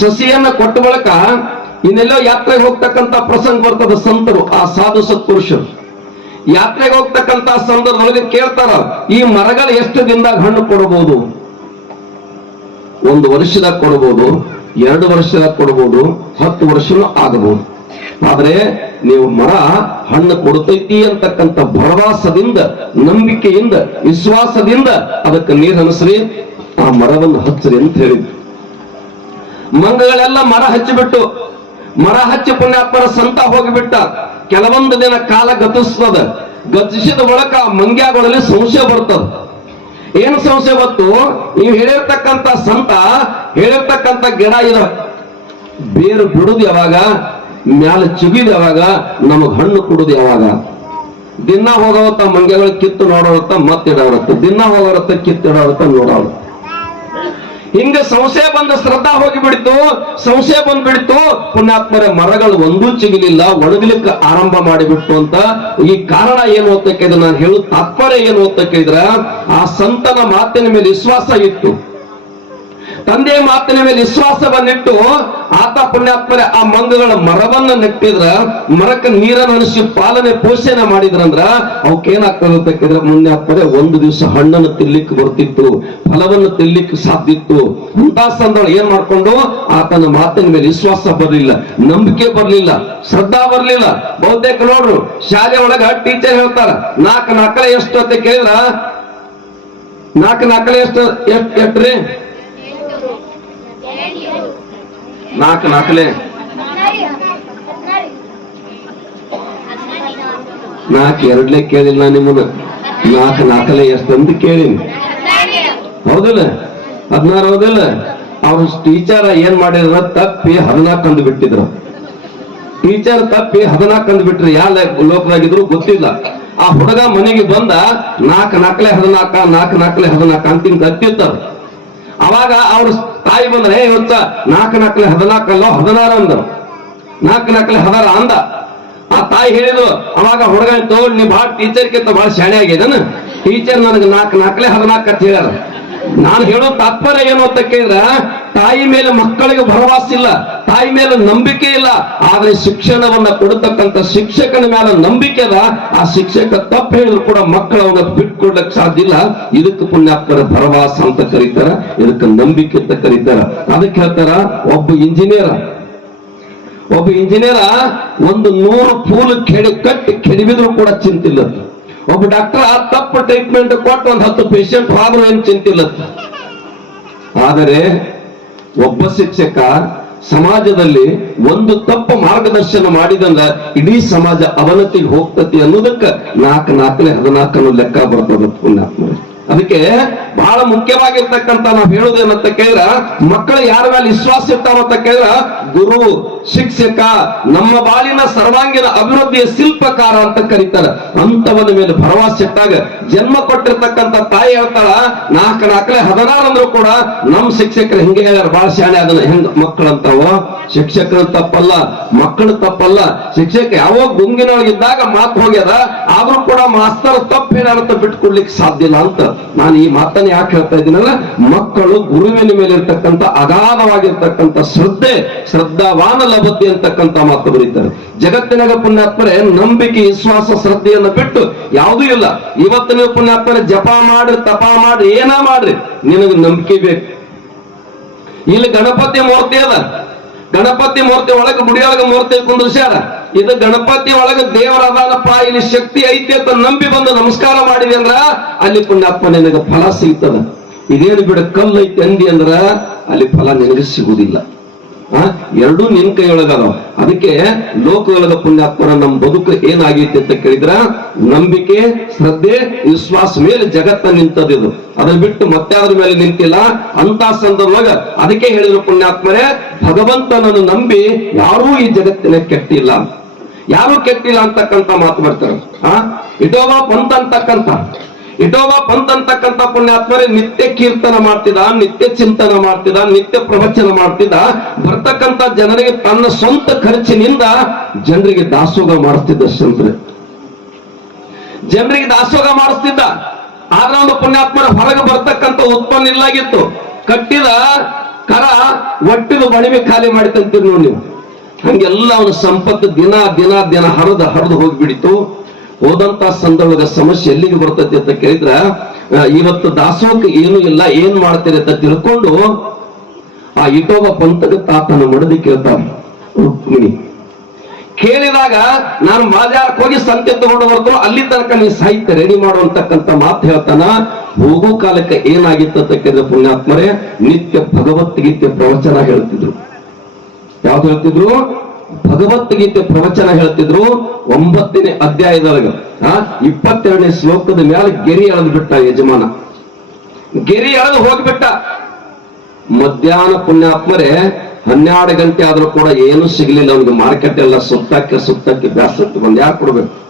ಸಸಿಯನ್ನ ಕೊಟ್ಟ ಬಳಕ ಇನ್ನೆಲ್ಲೋ ಯಾತ್ರೆಗೆ ಹೋಗ್ತಕ್ಕಂತ ಪ್ರಸಂಗ ಬರ್ತದ ಸಂತರು, ಆ ಸಾಧು ಸತ್ಪುರುಷರು. ಯಾತ್ರೆಗೆ ಹೋಗ್ತಕ್ಕಂತ ಸಂದರ್ಭದೊಳಗೆ ಕೇಳ್ತಾರ, ಈ ಮರಗಳು ಎಷ್ಟು ದಿನದಾಗ ಹಣ್ಣು ಕೊಡಬಹುದು ಒಂದು ವರ್ಷದಾಗ ಕೊಡಬಹುದು ಎರಡು ವರ್ಷದಾಗ ಕೊಡಬಹುದು ಹತ್ತು ವರ್ಷನೂ ಆಗಬಹುದು ಆದ್ರೆ ನೀವು ಮರ ಹಣ್ಣು ಕೊಡ್ತೈತಿ ಅಂತಕ್ಕಂಥ ಭರವಸದಿಂದ, ನಂಬಿಕೆಯಿಂದ, ವಿಶ್ವಾಸದಿಂದ ಅದಕ್ಕೆ ನೀರು ಹನಸ್ರಿ, ಆ ಮರವನ್ನು ಹಚ್ಚರಿ ಅಂತ ಹೇಳಿದ್ರು. ಮಂಗಗಳೆಲ್ಲ ಮರ ಹಚ್ಚಿಬಿಟ್ಟು, ಮರ ಹಚ್ಚಿ ಪುಣ್ಯಾತ್ಮರ ಸಂತ ಹೋಗಿಬಿಟ್ಟ. ಕೆಲವೊಂದು ದಿನ ಕಾಲ ಗತಿಸ್ತದ. ಗತಿಸಿದ ಒಳಕ ಮಂಗ್ಯಗಳಲ್ಲಿ ಸಂಶಯ ಬರ್ತದ. ಏನು ಸಂಶಯ ಬಂತು ನೀವು ಹೇಳಿರ್ತಕ್ಕಂಥ ಸಂತ, ಹೇಳಿರ್ತಕ್ಕಂಥ ಗಿಡ ಇದ ಬೇರು ಬಿಡುದು ಯಾವಾಗ? ಮ್ಯಾಲ ಚಿಗಿದ ಯಾವಾಗ? ನಮಗ್ ಹಣ್ಣು ಕೊಡುದು ಯಾವಾಗ? ದಿನ ಹೋಗೋತ್ತ ಮಂಗೆಗಳು ಕಿತ್ತು ನೋಡೋವತ್ತ ಮತ್ತಿಡೋರತ್ತ ದಿನ ಹೋಗೋರತ್ತ ಕಿತ್ತಿಡೋರತ್ತ ನೋಡೋರು ಹಿಂಗ ಸಂಶಯ ಬಂದ ಶ್ರದ್ಧಾ ಹೋಗಿಬಿಡ್ತು ಸಂಶಯ ಬಂದ್ಬಿಡ್ತು ಪುಣ್ಯಾತ್ಮರ, ಮರಗಳು ಒಂದೂ ಚಿಗಿಲಿಲ್ಲ, ಒಣಗಲಿಕ್ಕೆ ಆರಂಭ ಮಾಡಿಬಿಟ್ಟು ಅಂತ. ಈ ಕಾರಣ ಏನು ಅಂತ ಕೇಳಿದ್ರೆ, ನಾನು ಹೇಳು ತಾತ್ಪರ್ಯ ಏನು ಅಂತ ಕೇಳಿದ್ರ, ಆ ಸಂತನ ಮಾತಿನ ಮೇಲೆ ವಿಶ್ವಾಸ ಇತ್ತು. ತಂದೆಯ ಮಾತಿನ ಮೇಲೆ ವಿಶ್ವಾಸವನ್ನಿಟ್ಟು ಆತ ಪುಣ್ಯಾತ್ಮರೆ ಆ ಮಂಗಗಳ ಮರವನ್ನ ನೆಟ್ಟಿದ್ರ, ಮರಕ್ಕೆ ನೀರನ್ನು ಅನಿಸಿ ಪಾಲನೆ ಪೋಷಣೆ ಮಾಡಿದ್ರಂದ್ರ ಅವಕ್ಕೇನಾಗ್ತದೆ ಅಂತ ಕೇಳಿದ್ರೆ ಆಗ್ತದೆ ಒಂದು ದಿವಸ ಹಣ್ಣನ್ನು ತಿನ್ಲಿಕ್ಕೆ ಬರ್ತಿತ್ತು, ಫಲವನ್ನು ತಿನ್ಲಿಕ್ಕೆ ಸಾಧ್ಯ ಇತ್ತು. ಅಂತ ಸಂದರ್ಭ ಏನ್ ಮಾಡ್ಕೊಂಡು ಆತನ ಮಾತಿನ ಮೇಲೆ ವಿಶ್ವಾಸ ಬರಲಿಲ್ಲ, ನಂಬಿಕೆ ಬರಲಿಲ್ಲ, ಶ್ರದ್ಧಾ ಬರಲಿಲ್ಲ. ಬಹುತೇಕ ನೋಡ್ರು, ಶಾಲೆ ಒಳಗ ಟೀಚರ್ ಹೇಳ್ತಾರ, ನಾಲ್ಕು ನಕಲೆ ಎಷ್ಟು ಅಂತ ಕೇಳಿದ್ರ? ನಾಲ್ಕು ನಕಲೆ ಎಷ್ಟು ಎಷ್ಟು, ಎಷ್ಟ್ರಿ? ನಾಲ್ಕು ನಾಲ್ಕಲೇ ನಾಲ್ಕು ಎರಡ್ಲೆ ಕೇಳಿಲ್ಲ ನಾನು ನಿಮ್ಮನ್ನ ನಾಲ್ಕು ನಾಲ್ಕಲೇ ಎಷ್ಟಂತ ಕೇಳಿನಿ. ಹೌದಿಲ್ಲ? ಹದಿನಾರು ಹೌದಿಲ್ಲ? ಅವ್ರ ಟೀಚರ್ ಏನ್ ಮಾಡಿದ್ರ? ತಪ್ಪಿ ಹದಿನಾಲ್ಕು ಅಂದು ಬಿಟ್ಟಿದ್ರು. ಟೀಚರ್ ತಪ್ಪಿ ಹದಿನಾಲ್ಕು ಅಂದು ಬಿಟ್ರು ಯಾವ ಲೋಕದಾಗಿದ್ರು ಗೊತ್ತಿಲ್ಲ. ಆ ಹುಡುಗ ಮನೆಗೆ ಬಂದ ನಾಲ್ಕು ನಾಲ್ಕಲೆ ಹದಿನಾಲ್ಕ, ನಾಲ್ಕು ನಾಲ್ಕಲೆ ಹದಿನಾಲ್ಕ ಅಂತ ಹಿಂಗ್ ಅವಾಗ ಅವ್ರ ತಾಯಿ ಬಂದ್ರೆ "ಏ, ಇವತ್ತ ನಾಲ್ಕು ನಾಲ್ಕಲೆ ಹದಿನಾಲ್ಕಲ್ಲ ಹದಿನಾರು ಅಂದರು. ನಾಲ್ಕು ನಾಲ್ಕಲೆ ಹದಾರ ಅಂದ. ಆ ತಾಯಿ ಹೇಳಿದ್ರು ಅವಾಗ ಹುಡುಗ ತಗೊಂಡು ನೀ ಭಾಳ ಟೀಚರ್ಗಿಂತ ಭಾಳ ಶಾಣೆ ಆಗಿದ್ದಾನ ಟೀಚರ್ ನನಗೆ ನಾಲ್ಕು ನಾಲ್ಕಲೆ ಹದಿನಾಲ್ಕು ಅಂತ ಹೇಳ್ಯಾರ. ನಾನು ಹೇಳೋ ತಾತ್ಪರ್ಯ ಏನು ಅಂತ ಕೇಳಿದ್ರ ತಾಯಿ ಮೇಲೆ ಮಕ್ಕಳಿಗೆ ಭರವಸೆ ಇಲ್ಲ, ತಾಯಿ ಮೇಲೆ ನಂಬಿಕೆ ಇಲ್ಲ, ಆದ್ರೆ ಶಿಕ್ಷಣವನ್ನ ಕೊಡತಕ್ಕಂತ ಶಿಕ್ಷಕನ ಮೇಲೆ ನಂಬಿಕೆ ಅದ, ಆ ಶಿಕ್ಷಕ ತಪ್ಪು ಹೇಳಿದ್ರು ಕೂಡ ಮಕ್ಕಳು ಅವನ್ನ ಬಿಟ್ಕೊಡ್ಲಕ್ ಸಾಧ್ಯ ಇಲ್ಲ. ಇದಕ್ಕೆ ಪುಣ್ಯಾತ್ಮರ ಭರವಸೆ ಅಂತ ಕರೀತಾರ, ಇದಕ್ಕೆ ನಂಬಿಕೆ ಅಂತ ಕರೀತಾರ. ಅದಕ್ಕೆ ಹೇಳ್ತಾರ, ಒಬ್ಬ ಇಂಜಿನಿಯರ್ ಒಬ್ಬ ಇಂಜಿನಿಯರ್ ಒಂದು ನೂರು ಪೂಲ್ ಕೆಡಿ ಕಟ್ಟಿ ಕೆಡಿಬಿದ್ರು ಕೂಡ ಚಿಂತಿಲ್ಲ. ಒಬ್ಬ ಡಾಕ್ಟರ್ ತಪ್ಪು ಟ್ರೀಟ್ಮೆಂಟ್ ಕೊಟ್ಟು ಒಂದು ಹತ್ತು ಪೇಷಂಟ್ ಆದ್ರೂ ಏನು ಚಿಂತಿಲ್ಲ. ಆದರೆ ಒಬ್ಬ ಶಿಕ್ಷಕ ಸಮಾಜದಲ್ಲಿ ಒಂದು ತಪ್ಪು ಮಾರ್ಗದರ್ಶನ ಮಾಡಿದಂಗ ಇಡೀ ಸಮಾಜ ಅವನತಿಗೆ ಹೋಗ್ತತಿ ಅನ್ನೋದಕ್ಕ ನಾಲ್ಕು ನಾಲ್ಕನೇ ಹದಿನಾಲ್ಕನ್ನು ಲೆಕ್ಕ ಬರ್ತದ ಪುಣ್ಯಾತ್ಮರೇ ಅದಕ್ಕೆ ಬಹಳ ಮುಖ್ಯವಾಗಿರ್ತಕ್ಕಂಥ ನಾವು ಹೇಳುವುದೇನಂತ ಕೇಳಿದ್ರ, ಮಕ್ಕಳು ಯಾರ ಮೇಲೆ ವಿಶ್ವಾಸ ಇರ್ತಾವ ಅಂತ ಕೇಳಿದ್ರ, ಗುರು, ಶಿಕ್ಷಕ, ನಮ್ಮ ಬಾಲಿನ ಸರ್ವಾಂಗೀಣ ಅಭಿವೃದ್ಧಿಯ ಶಿಲ್ಪಕಾರ ಅಂತ ಕರೀತಾರೆ. ಅಂತವನ ಮೇಲೆ ಭರವಸೆ ಇಟ್ಟಾಗ ಜನ್ಮ ಕೊಟ್ಟಿರ್ತಕ್ಕಂಥ ತಾಯಿ ಹೇಳ್ತಾಳ, ನಾಲ್ಕು ನಾಲ್ಕಲೆ ಹದಿನಾರು ಅಂದ್ರೂ ಕೂಡ ನಮ್ ಶಿಕ್ಷಕರು ಹಿಂಗೆ ಹೇಳ್ಯಾರ, ಬಹಳ ಶಾಣೆ ಅದನ್ನ. ಹೆಂಗ್ ಮಕ್ಕಳಂತಾವ ಶಿಕ್ಷಕರು ತಪ್ಪಲ್ಲ, ಮಕ್ಕಳು ತಪ್ಪಲ್ಲ. ಶಿಕ್ಷಕ ಯಾವಾಗ ಗುಂಗಿನೊಳಗಿದ್ದಾಗ ಮಾತು ಹೋಗ್ಯದ, ಆದ್ರೂ ಕೂಡ ಮಾಸ್ತರ್ ತಪ್ಪು ಅಂತ ಬಿಟ್ಕೊಡ್ಲಿಕ್ಕೆ ಸಾಧ್ಯ ಇಲ್ಲ ಅಂತ. ನಾನು ಈ ಮಾತನ್ನ ಯಾಕೆ ಹೇಳ್ತಾ ಇದ್ದೀನಲ್ಲ ಮಕ್ಕಳು ಗುರುವಿನ ಮೇಲೆ ಇರ್ತಕ್ಕಂಥ ಅಗಾಧವಾಗಿರ್ತಕ್ಕಂಥ ಶ್ರದ್ಧೆ, ಶ್ರದ್ಧಾವಾನ ಲಭತೆ ಅಂತಕ್ಕಂಥ ಮಾತು ಬರೀತಾರೆ. ಜಗತ್ತಿನಾಗ ಪುಣ್ಯಾತ್ಮರೆ ನಂಬಿಕೆ, ವಿಶ್ವಾಸ, ಶ್ರದ್ಧೆಯನ್ನು ಬಿಟ್ಟು ಯಾವುದೂ ಇಲ್ಲ. ಇವತ್ತು ನೀವು ಪುಣ್ಯಾತ್ಮರೆ ಜಪ ಮಾಡ್ರಿ, ತಪ ಮಾಡ್ರಿ, ಏನ ಮಾಡ್ರಿ, ನಿನಗೆ ನಂಬಿಕೆ ಬೇಕು. ಇಲ್ಲಿ ಗಣಪತಿ ಮೂರ್ತಿ ಅದ. ಗಣಪತಿ ಮೂರ್ತಿ ಒಳಗೆ ಗುಡಿಯೊಳಗೆ ಮೂರ್ತಿ ಕುಂದ್ರಸ್ಯಾರ. ಇದು ಗಣಪತಿ ಒಳಗ ದೇವರ ಅದಾನಪ್ಪ, ಇಲ್ಲಿ ಶಕ್ತಿ ಐತಿ ಅಂತ ನಂಬಿ ಬಂದು ನಮಸ್ಕಾರ ಮಾಡಿದೆ ಅಂದ್ರ ಅಲ್ಲಿ ಪುಣ್ಯಾತ್ಮ ನಿನಗೆ ಫಲ ಸಿಗ್ತದ. ಇದೇನು ಬಿಡ, ಕಲ್ಲು ಐತಿ ಅಂದಿ ಅಂದ್ರ ಅಲ್ಲಿ ಫಲ ನಿನಗೆ ಸಿಗುವುದಿಲ್ಲ ಆ, ಎರಡೂ ನಿನ್ ಕೈಯೊಳಗದ ಅದಕ್ಕೆ ಲೋಕದೊಳಗ ಪುಣ್ಯಾತ್ಮರ ನಮ್ಮ ಬದುಕು ಏನಾಗೈತಿ ಅಂತ ಕೇಳಿದ್ರ, ನಂಬಿಕೆ, ಶ್ರದ್ಧೆ, ವಿಶ್ವಾಸ ಮೇಲೆ ಜಗತ್ತ ನಿಂತದಿದು ಅದನ್ನ ಬಿಟ್ಟು ಮತ್ತೆ ಅದ್ರ ಮೇಲೆ ನಿಂತಿಲ್ಲ. ಅಂತ ಸಂದರ್ಭವಾಗ ಅದಕ್ಕೆ ಹೇಳಿದ್ರು ಪುಣ್ಯಾತ್ಮರೇ, ಭಗವಂತನನ್ನು ನಂಬಿ ಯಾರೂ ಈ ಜಗತ್ತಿನ ಕೆಟ್ಟಿಲ್ಲ. ಯಾರೂ ಕೆಟ್ಟಿಲ್ಲ ಅಂತಕ್ಕಂತ ಮಾತು ಬರ್ತಾರೆ. ಆ? ಇಟೋಬಾ ಪಂತ್ ಅಂತಕ್ಕಂತ ಇಟೋಬಾ ಪಂತ್ ಅಂತಕ್ಕಂತ ಪುಣ್ಯಾತ್ಮರೇ ನಿತ್ಯ ಕೀರ್ತನ ಮಾಡ್ತಿದ್ದ ನಿತ್ಯ ಚಿಂತನ ಮಾಡ್ತಿದ್ದ ನಿತ್ಯ ಪ್ರವಚನ ಮಾಡ್ತಿದ್ದ ಬರ್ತಕ್ಕಂತ ಜನರಿಗೆ ತನ್ನ ಸ್ವಂತ ಖರ್ಚಿನಿಂದ ಜನರಿಗೆ ದಾಸೋಗ ಮಾಡಿಸ್ತಿದ್ದ ಸಂತ್ರೆ ಜನರಿಗೆ ದಾಸೋಗ ಮಾಡಿಸ್ತಿದ್ದ. ಆದ್ರೆ ಒಂದು ಪುಣ್ಯಾತ್ಮರ ಹೊರಗೆ ಬರ್ತಕ್ಕಂತ ಉತ್ಪನ್ನ ಇಲ್ಲಾಗಿತ್ತು. ಕಟ್ಟಿದ ಕರ ಒಟ್ಟಿದ ಬಣಿವೆ ಖಾಲಿ ಮಾಡಿತಂತೀರಿ ನೋಡಿ ನೀವು. ಹಂಗೆಲ್ಲ ಅವನ ಸಂಪತ್ತು ದಿನ ದಿನ ದಿನ ಹರಿದು ಹರಿದು ಹೋಗ್ಬಿಡಿತು. ಹೋದಂತ ಸಂದರ್ಭದ ಸಮಸ್ಯೆ ಎಲ್ಲಿಗೆ ಬರ್ತೈತಿ ಅಂತ ಕೇಳಿದ್ರ ಇವತ್ತು ದಾಸೋಹಕ್ಕೆ ಏನು ಇಲ್ಲ, ಏನ್ ಮಾಡ್ತೀರಿ ಅಂತ ತಿಳ್ಕೊಂಡು ಆ ಇಟೋಬ ಪಂಥದ ತಾತನ ಮಡದಿ ಕೇಳ್ತಾನೆ ಕೇಳಿದಾಗ ನಾನು ಬಾಜಾರಕ್ಕೆ ಹೋಗಿ ಸಂತೆ ತಗೊಂಡು ಬರ್ತು ಅಲ್ಲಿ ತನಕ ನೀ ಸಾಹಿತ್ಯ ರೆಡಿ ಮಾಡುವಂತಕ್ಕಂಥ ಮಾತು ಹೇಳ್ತಾನ. ಹೋಗೋ ಕಾಲಕ್ಕೆ ಏನಾಗಿತ್ತು ಅಂತ ಕೇಳಿದ್ರೆ ಪುಣ್ಯಾತ್ಮರೇ, ನಿತ್ಯ ಭಗವದ್ಗೀತೆ ಪ್ರವಚನ ಹೇಳ್ತಿದ್ರು. ಯಾವ್ದು ಹೇಳ್ತಿದ್ರು? ಭಗವದ್ಗೀತೆ ಪ್ರವಚನ ಹೇಳ್ತಿದ್ರು ಒಂಬತ್ತನೇ ಅಧ್ಯಾಯದೊಳಗ. ಆ, ಇಪ್ಪತ್ತೆರಡನೇ ಶ್ಲೋಕದ ಮೇಲೆ ಗೆರಿ ಎಳೆದು ಬಿಟ್ಟ ಯಜಮಾನ. ಗೆರಿ ಎಳೆದು ಹೋಗ್ಬಿಟ್ಟ. ಮಧ್ಯಾಹ್ನ ಪುಣ್ಯಾತ್ಮರೇ, ಹನ್ನೆರಡು ಗಂಟೆ ಆದ್ರೂ ಕೂಡ ಏನು ಸಿಗ್ಲಿಲ್ಲ. ಅವ್ನಿಗೆ ಮಾರ್ಕೆಟ್ ಎಲ್ಲ ಸುತ್ತಕ್ಕೆ ಸುತ್ತಕ್ಕೆ ಬ್ಯಾಸತ್ತು ಬಂದು ಯಾರು ಕೊಡ್ಬೇಕು?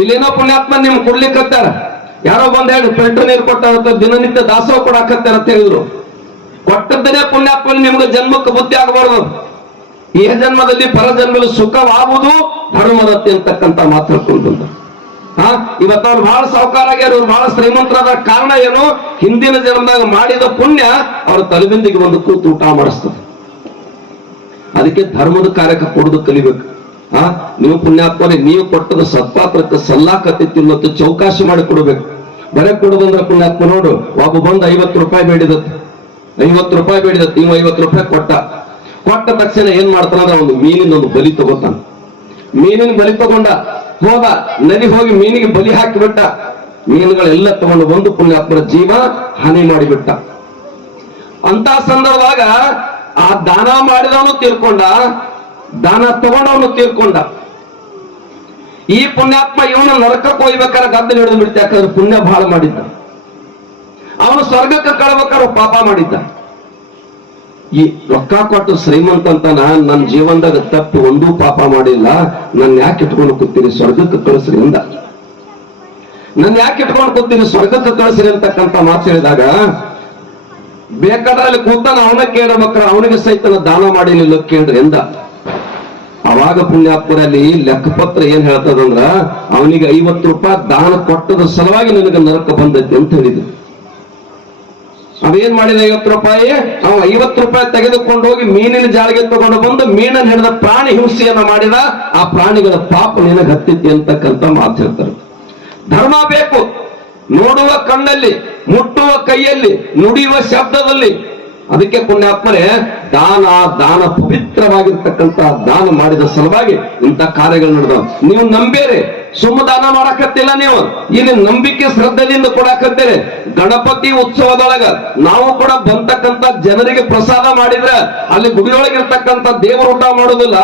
ಇಲ್ಲೇನೋ ಪುಣ್ಯಾತ್ಮ ನಿಮ್ ಕೊಡ್ಲಿಕ್ಕತ್ತಾರ? ಯಾರೋ ಬಂದ ಹೇಳಿ ಫಿಲ್ಟರ್ ನೀರು ಕೊಟ್ಟ ದಿನನಿತ್ಯ ದಾಸೋಹ ಕೊಡಾಕತ್ತಾರ ಅಂತ ಹೇಳಿದ್ರು. ಕೊಟ್ಟದ್ದನೇ ಪುಣ್ಯಾತ್ಮ ನಿಮ್ಗೆ ಜನ್ಮಕ್ಕೆ ಬುದ್ಧಿ ಆಗಬಾರ್ದು. ಈ ಜನ್ಮದಲ್ಲಿ ಪರ ಜನ್ಮದಲ್ಲಿ ಸುಖವಾಗುವುದು ಧರ್ಮದತ್ತಿ ಮಾತ್ರ ಮಾತಾಡ್ಕೊಂಡು ಹಾ, ಇವತ್ತ ಅವ್ರು ಬಹಳ ಸಾವುಕಾರ ಆಗ್ಯಾರ, ಅವ್ರು ಬಹಳ ಶ್ರೀಮಂತರಾದ ಕಾರಣ ಏನು? ಹಿಂದಿನ ಜನ್ಮದಾಗ ಮಾಡಿದ ಪುಣ್ಯ ಅವ್ರ ತಲೆಬಿಂದಿಗೆ ಒಂದು ಕೂತು ಊಟ ಮಾಡಿಸ್ತದೆ. ಅದಕ್ಕೆ ಧರ್ಮದ ಕಾರ್ಯಕ್ಕೆ ಕೊಡುದು ಕಲಿಬೇಕು. ಆ ನೀವು ಪುಣ್ಯಾತ್ಮನೆ ನೀವು ಕೊಟ್ಟದ ಸತ್ಪಾತ್ರಕ್ಕೆ ಸಲ್ಲಾಕತ್ತಿತ್ತು ಮತ್ತು ಚೌಕಾಸಿ ಮಾಡಿ ಕೊಡಬೇಕು. ಬರೆ ಕೊಡುದಂದ್ರೆ ಪುಣ್ಯಾತ್ಮ ನೋಡು, ಒಬ್ಬ ಬಂದು ಐವತ್ತು ರೂಪಾಯಿ ಬೇಡಿದತ್ ಐವತ್ತು ರೂಪಾಯಿ ಬೇಡಿದತ್ ನೀವು ಐವತ್ತು ರೂಪಾಯಿ ಕೊಟ್ಟ. ಕೊಟ್ಟ ತಕ್ಷಣ ಏನ್ ಮಾಡ್ತಾನ ಅಂದ್ರೆ ಒಂದು ಮೀನಿನ ಒಂದು ಬಲಿ ತಗೋತಾನ. ಮೀನಿನ ಬಲಿ ತಗೊಂಡ ಹೋದ, ನದಿ ಹೋಗಿ ಮೀನಿಗೆ ಬಲಿ ಹಾಕಿಬಿಟ್ಟ ಮೀನುಗಳೆಲ್ಲ ತಗೊಂಡು ಬಂದು ಪುಣ್ಯಾತ್ಮರ ಜೀವ ಹಾನಿ ಮಾಡಿಬಿಟ್ಟ. ಅಂತ ಸಂದರ್ಭದಾಗ ಆ ದಾನ ಮಾಡಿದವನು ತೀರ್ಕೊಂಡ, ದಾನ ತಗೊಂಡವನು ತೀರ್ಕೊಂಡ. ಈ ಪುಣ್ಯಾತ್ಮ ಇವನು ನರಕಕ್ಕೆ ಹೋಗ್ಬೇಕಾದ್ರೆ ಗದ್ದೆ ಹಿಡಿದು ಬಿಡ್ತ, ಯಾಕಂದ್ರೆ ಪುಣ್ಯ ಬಹಳ ಮಾಡಿದ್ದ. ಅವನು ಸ್ವರ್ಗಕ್ಕೆ ಕಳಬೇಕಾದ್ರೆ ಪಾಪ ಮಾಡಿದ್ದ. ಈ ರೊಕ್ಕ ಕೊಟ್ಟು ಶ್ರೀಮಂತ ಅಂತ ನಾನ್ ನನ್ನ ಜೀವನದಾಗ ತಪ್ಪು ಒಂದೂ ಪಾಪ ಮಾಡಿಲ್ಲ. ನನ್ನ ಯಾಕೆ ಇಟ್ಕೊಂಡು ಕೂತೀನಿ ಸ್ವರ್ಗಕ್ಕೆ ಕಳಿಸ್ರಿ ಅಂದ. ನನ್ನ ಯಾಕೆ ಇಟ್ಕೊಂಡು ಕೂತೀನಿ ಸ್ವರ್ಗಕ್ಕೆ ಕಳಿಸ್ರಿ ಅಂತಕ್ಕಂತ ಮಾತು ಹೇಳಿದಾಗ ಬೇಕಾದ್ರೆ ಕೂತಾನ ಅವನ ಕೇಳಬೇಕ್ರ ಅವನಿಗೆ ಸಹಿತ ದಾನ ಮಾಡಿಲಿಲ್ಲ ಕೇಳ್ರಿ ಎಂದ ಅವಾಗ ಪುಣ್ಯಾತ್ಮರಲ್ಲಿ ಲೆಕ್ಕಪತ್ರ ಏನ್ ಹೇಳ್ತದಂದ್ರ, ಅವನಿಗೆ ಐವತ್ತು ರೂಪಾಯಿ ದಾನ ಕೊಟ್ಟದ ಸಲುವಾಗಿ ನಿನಗೆ ನರಕ ಬಂದೈತಿ ಅಂತ ಹೇಳಿದ್ರು. ಅವೇನ್ ಮಾಡಿದ ಐವತ್ತು ರೂಪಾಯಿ? ಅವ ಐವತ್ತು ರೂಪಾಯಿ ತೆಗೆದುಕೊಂಡು ಹೋಗಿ ಮೀನಿನ ಜಾಳಿಗೆ ತಗೊಂಡು ಬಂದು ಮೀನನ್ನು ಹಿಡಿದ ಪ್ರಾಣಿ ಹಿಂಸೆಯನ್ನ ಮಾಡಿದ, ಆ ಪ್ರಾಣಿಗಳ ಪಾಪ ನಿನಗೆ ಹತ್ತಿತಿ ಅಂತಕ್ಕಂಥ ಮಾತು ಹೇಳ್ತಾರೆ. ಧರ್ಮ ಬೇಕು. ನೋಡುವ ಕಣ್ಣಲ್ಲಿ, ಮುಟ್ಟುವ ಕೈಯಲ್ಲಿ, ನುಡಿಯುವ ಶಬ್ದದಲ್ಲಿ. ಅದಕ್ಕೆ ಪುಣ್ಯಾತ್ಮರೆ ದಾನ ದಾನ ಪವಿತ್ರವಾಗಿರ್ತಕ್ಕಂಥ ದಾನ ಮಾಡಿದ ಸಲುವಾಗಿ ಇಂಥ ಕಾರ್ಯಗಳು ನಡೆದವು. ನೀವು ನಂಬೇರೆ. ಸುಮ್ಮ ದಾನ ಮಾಡಕತ್ತಿಲ್ಲ ನೀವು. ಇಲ್ಲಿ ನಂಬಿಕೆ ಶ್ರದ್ಧೆಯಿಂದ ಕೊಡಾಕತ್ತೀರಿ. ಗಣಪತಿ ಉತ್ಸವದೊಳಗ ನಾವು ಕೂಡ ಬಂತಕ್ಕಂತ ಜನರಿಗೆ ಪ್ರಸಾದ ಮಾಡಿದ್ರೆ ಅಲ್ಲಿ ಗುಡಿಯೊಳಗಿರ್ತಕ್ಕಂತ ದೇವರ ಊಟ ಮಾಡೋದಿಲ್ಲ.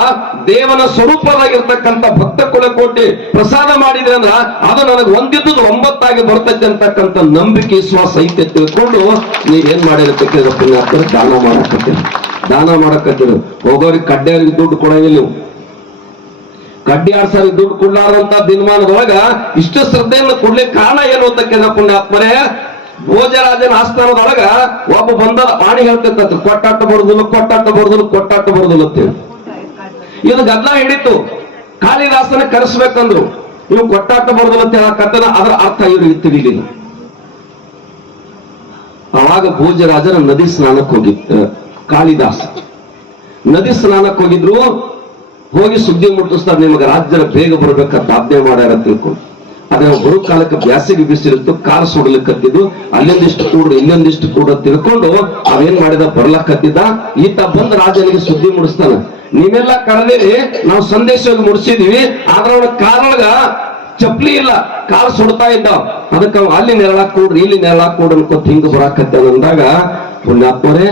ದೇವನ ಸ್ವರೂಪವಾಗಿರ್ತಕ್ಕಂಥ ಭಕ್ತ ಕುಲಕೋಟಿ ಪ್ರಸಾದ ಮಾಡಿದ್ರೆ ಅಂದ್ರ ಅದು ನನಗೆ ಒಂದಿದ್ದು ಒಂಬತ್ತಾಗಿ ಬರ್ತೈತೆ ಅಂತಕ್ಕಂಥ ನಂಬಿಕೆ, ವಿಶ್ವಾಸ ಐತೆ ತಿಳ್ಕೊಂಡು ನೀವೇನ್ ಮಾಡಿರತಕ್ಕ ಪುಣ್ಯಾತ್ಮರ ದಾನ ಮಾಡಕತ್ತೀರಿ. ದಾನ ಮಾಡಕತ್ತೀರಿ. ಹೋಗೋರಿಗೆ ಕಡ್ಡಾಯ ದುಡ್ಡು ಕೊಡಂಗಿಲ್ಲ ನೀವು. ಕಡ್ಡಿ ಆಡ್ಸಾರಿ ದುಡ್ಡು ಕೊಡ್ಲಾರಂತ ದಿನಮಾನದೊಳಗ ಇಷ್ಟು ಶ್ರದ್ಧೆಯನ್ನು ಕೊಡ್ಲಿಕ್ಕೆ ಕಾರಣ ಏನು ಅಂತ ಕೇಳ ಪುಣ್ಯಾತ್ಮರೇ ಭೋಜರಾಜನ ಆಸ್ಥಾನದೊಳಗ ಒಬ್ಬ ಬಂದ ಪಾಣಿ ಹೇಳ್ತಿರ್ತ ಕೊಟ್ಟಾಟ ಬರುದಿಲ್ಲ ಕೊಟ್ಟಾಟ ಬರುದಿಲ್ಲ ಕೊಟ್ಟಾಟ ಬರುದಿಲ್ಲ ಅಂತೇಳಿ ಇದು ಗದ್ದಲ ಹಿಡಿತು. ಕಾಳಿದಾಸನ ಕರೆಸ್ಬೇಕಂದ್ರು, ನೀವು ಕೊಟ್ಟಾಟ ಬರುದಿಲ್ಲ ಅಂತ ಹೇಳಕತ್ತನ, ಅದರ ಅರ್ಥ ಇವ್ರಿಗೆ ತಿಳಿಲಿಲ್ಲ ಅವಾಗ ಭೋಜರಾಜನ ನದಿ ಸ್ನಾನಕ್ಕೆ ಹೋಗಿತ್ತು ಕಾಳಿದಾಸ. ನದಿ ಸ್ನಾನಕ್ಕೆ ಹೋಗಿದ್ರು ಹೋಗಿ ಸುದ್ದಿ ಮುಟ್ಟಿಸ್ತಾರೆ ನಿಮಗೆ ರಾಜ್ಯದ ಬೇಗ ಬರಬೇಕಂತ ಆಜ್ಞೆ ಮಾಡ್ಯಾರ ತಿಳ್ಕೊಂಡು. ಅದೇ ಬರೋ ಕಾಲಕ್ಕೆ ಬ್ಯಾಸಿಗೆ ಬಿಸಿಲಿತ್ತು, ಕಾರ್ ಸುಡ್ಲಿಕ್ಕತ್ತಿದ್ದು ಅಲ್ಲೊಂದಿಷ್ಟು ಕೂಡ, ಇಲ್ಲೊಂದಿಷ್ಟು ಕೂಡ ತಿಳ್ಕೊಂಡು ಅವೇನ್ ಮಾಡಿದ ಬರ್ಲಕ್ಕತ್ತಿದ್ದ ಈತ ಬಂದ ರಾಜನಿಗೆ ಸುದ್ದಿ ಮುಡಿಸ್ತಾನ. ನೀವೆಲ್ಲ ಕರೆದಿರಿ, ನಾವು ಸಂದೇಶ ಮುಡಿಸಿದ್ವಿ ಆದ್ರ ಅವನ ಕಾರೊಳಗ ಚಪ್ಲಿ ಇಲ್ಲ ಕಾಲ್ ಸುಡ್ತಾ ಇದ್ದ. ಅದಕ್ಕೆ ಅಲ್ಲಿ ನೆರಳಾಕ್ ಕೂಡ್ರಿ, ಇಲ್ಲಿ ನೆರಳಾಕ್ ಕೂಡ್ರಿ ಅನ್ಕೋತ ಹಿಂಗ ಬರಾಕತ್ತ ಅಂದಾಗ ಪುಣ್ಯಾತ್ಮರೇ,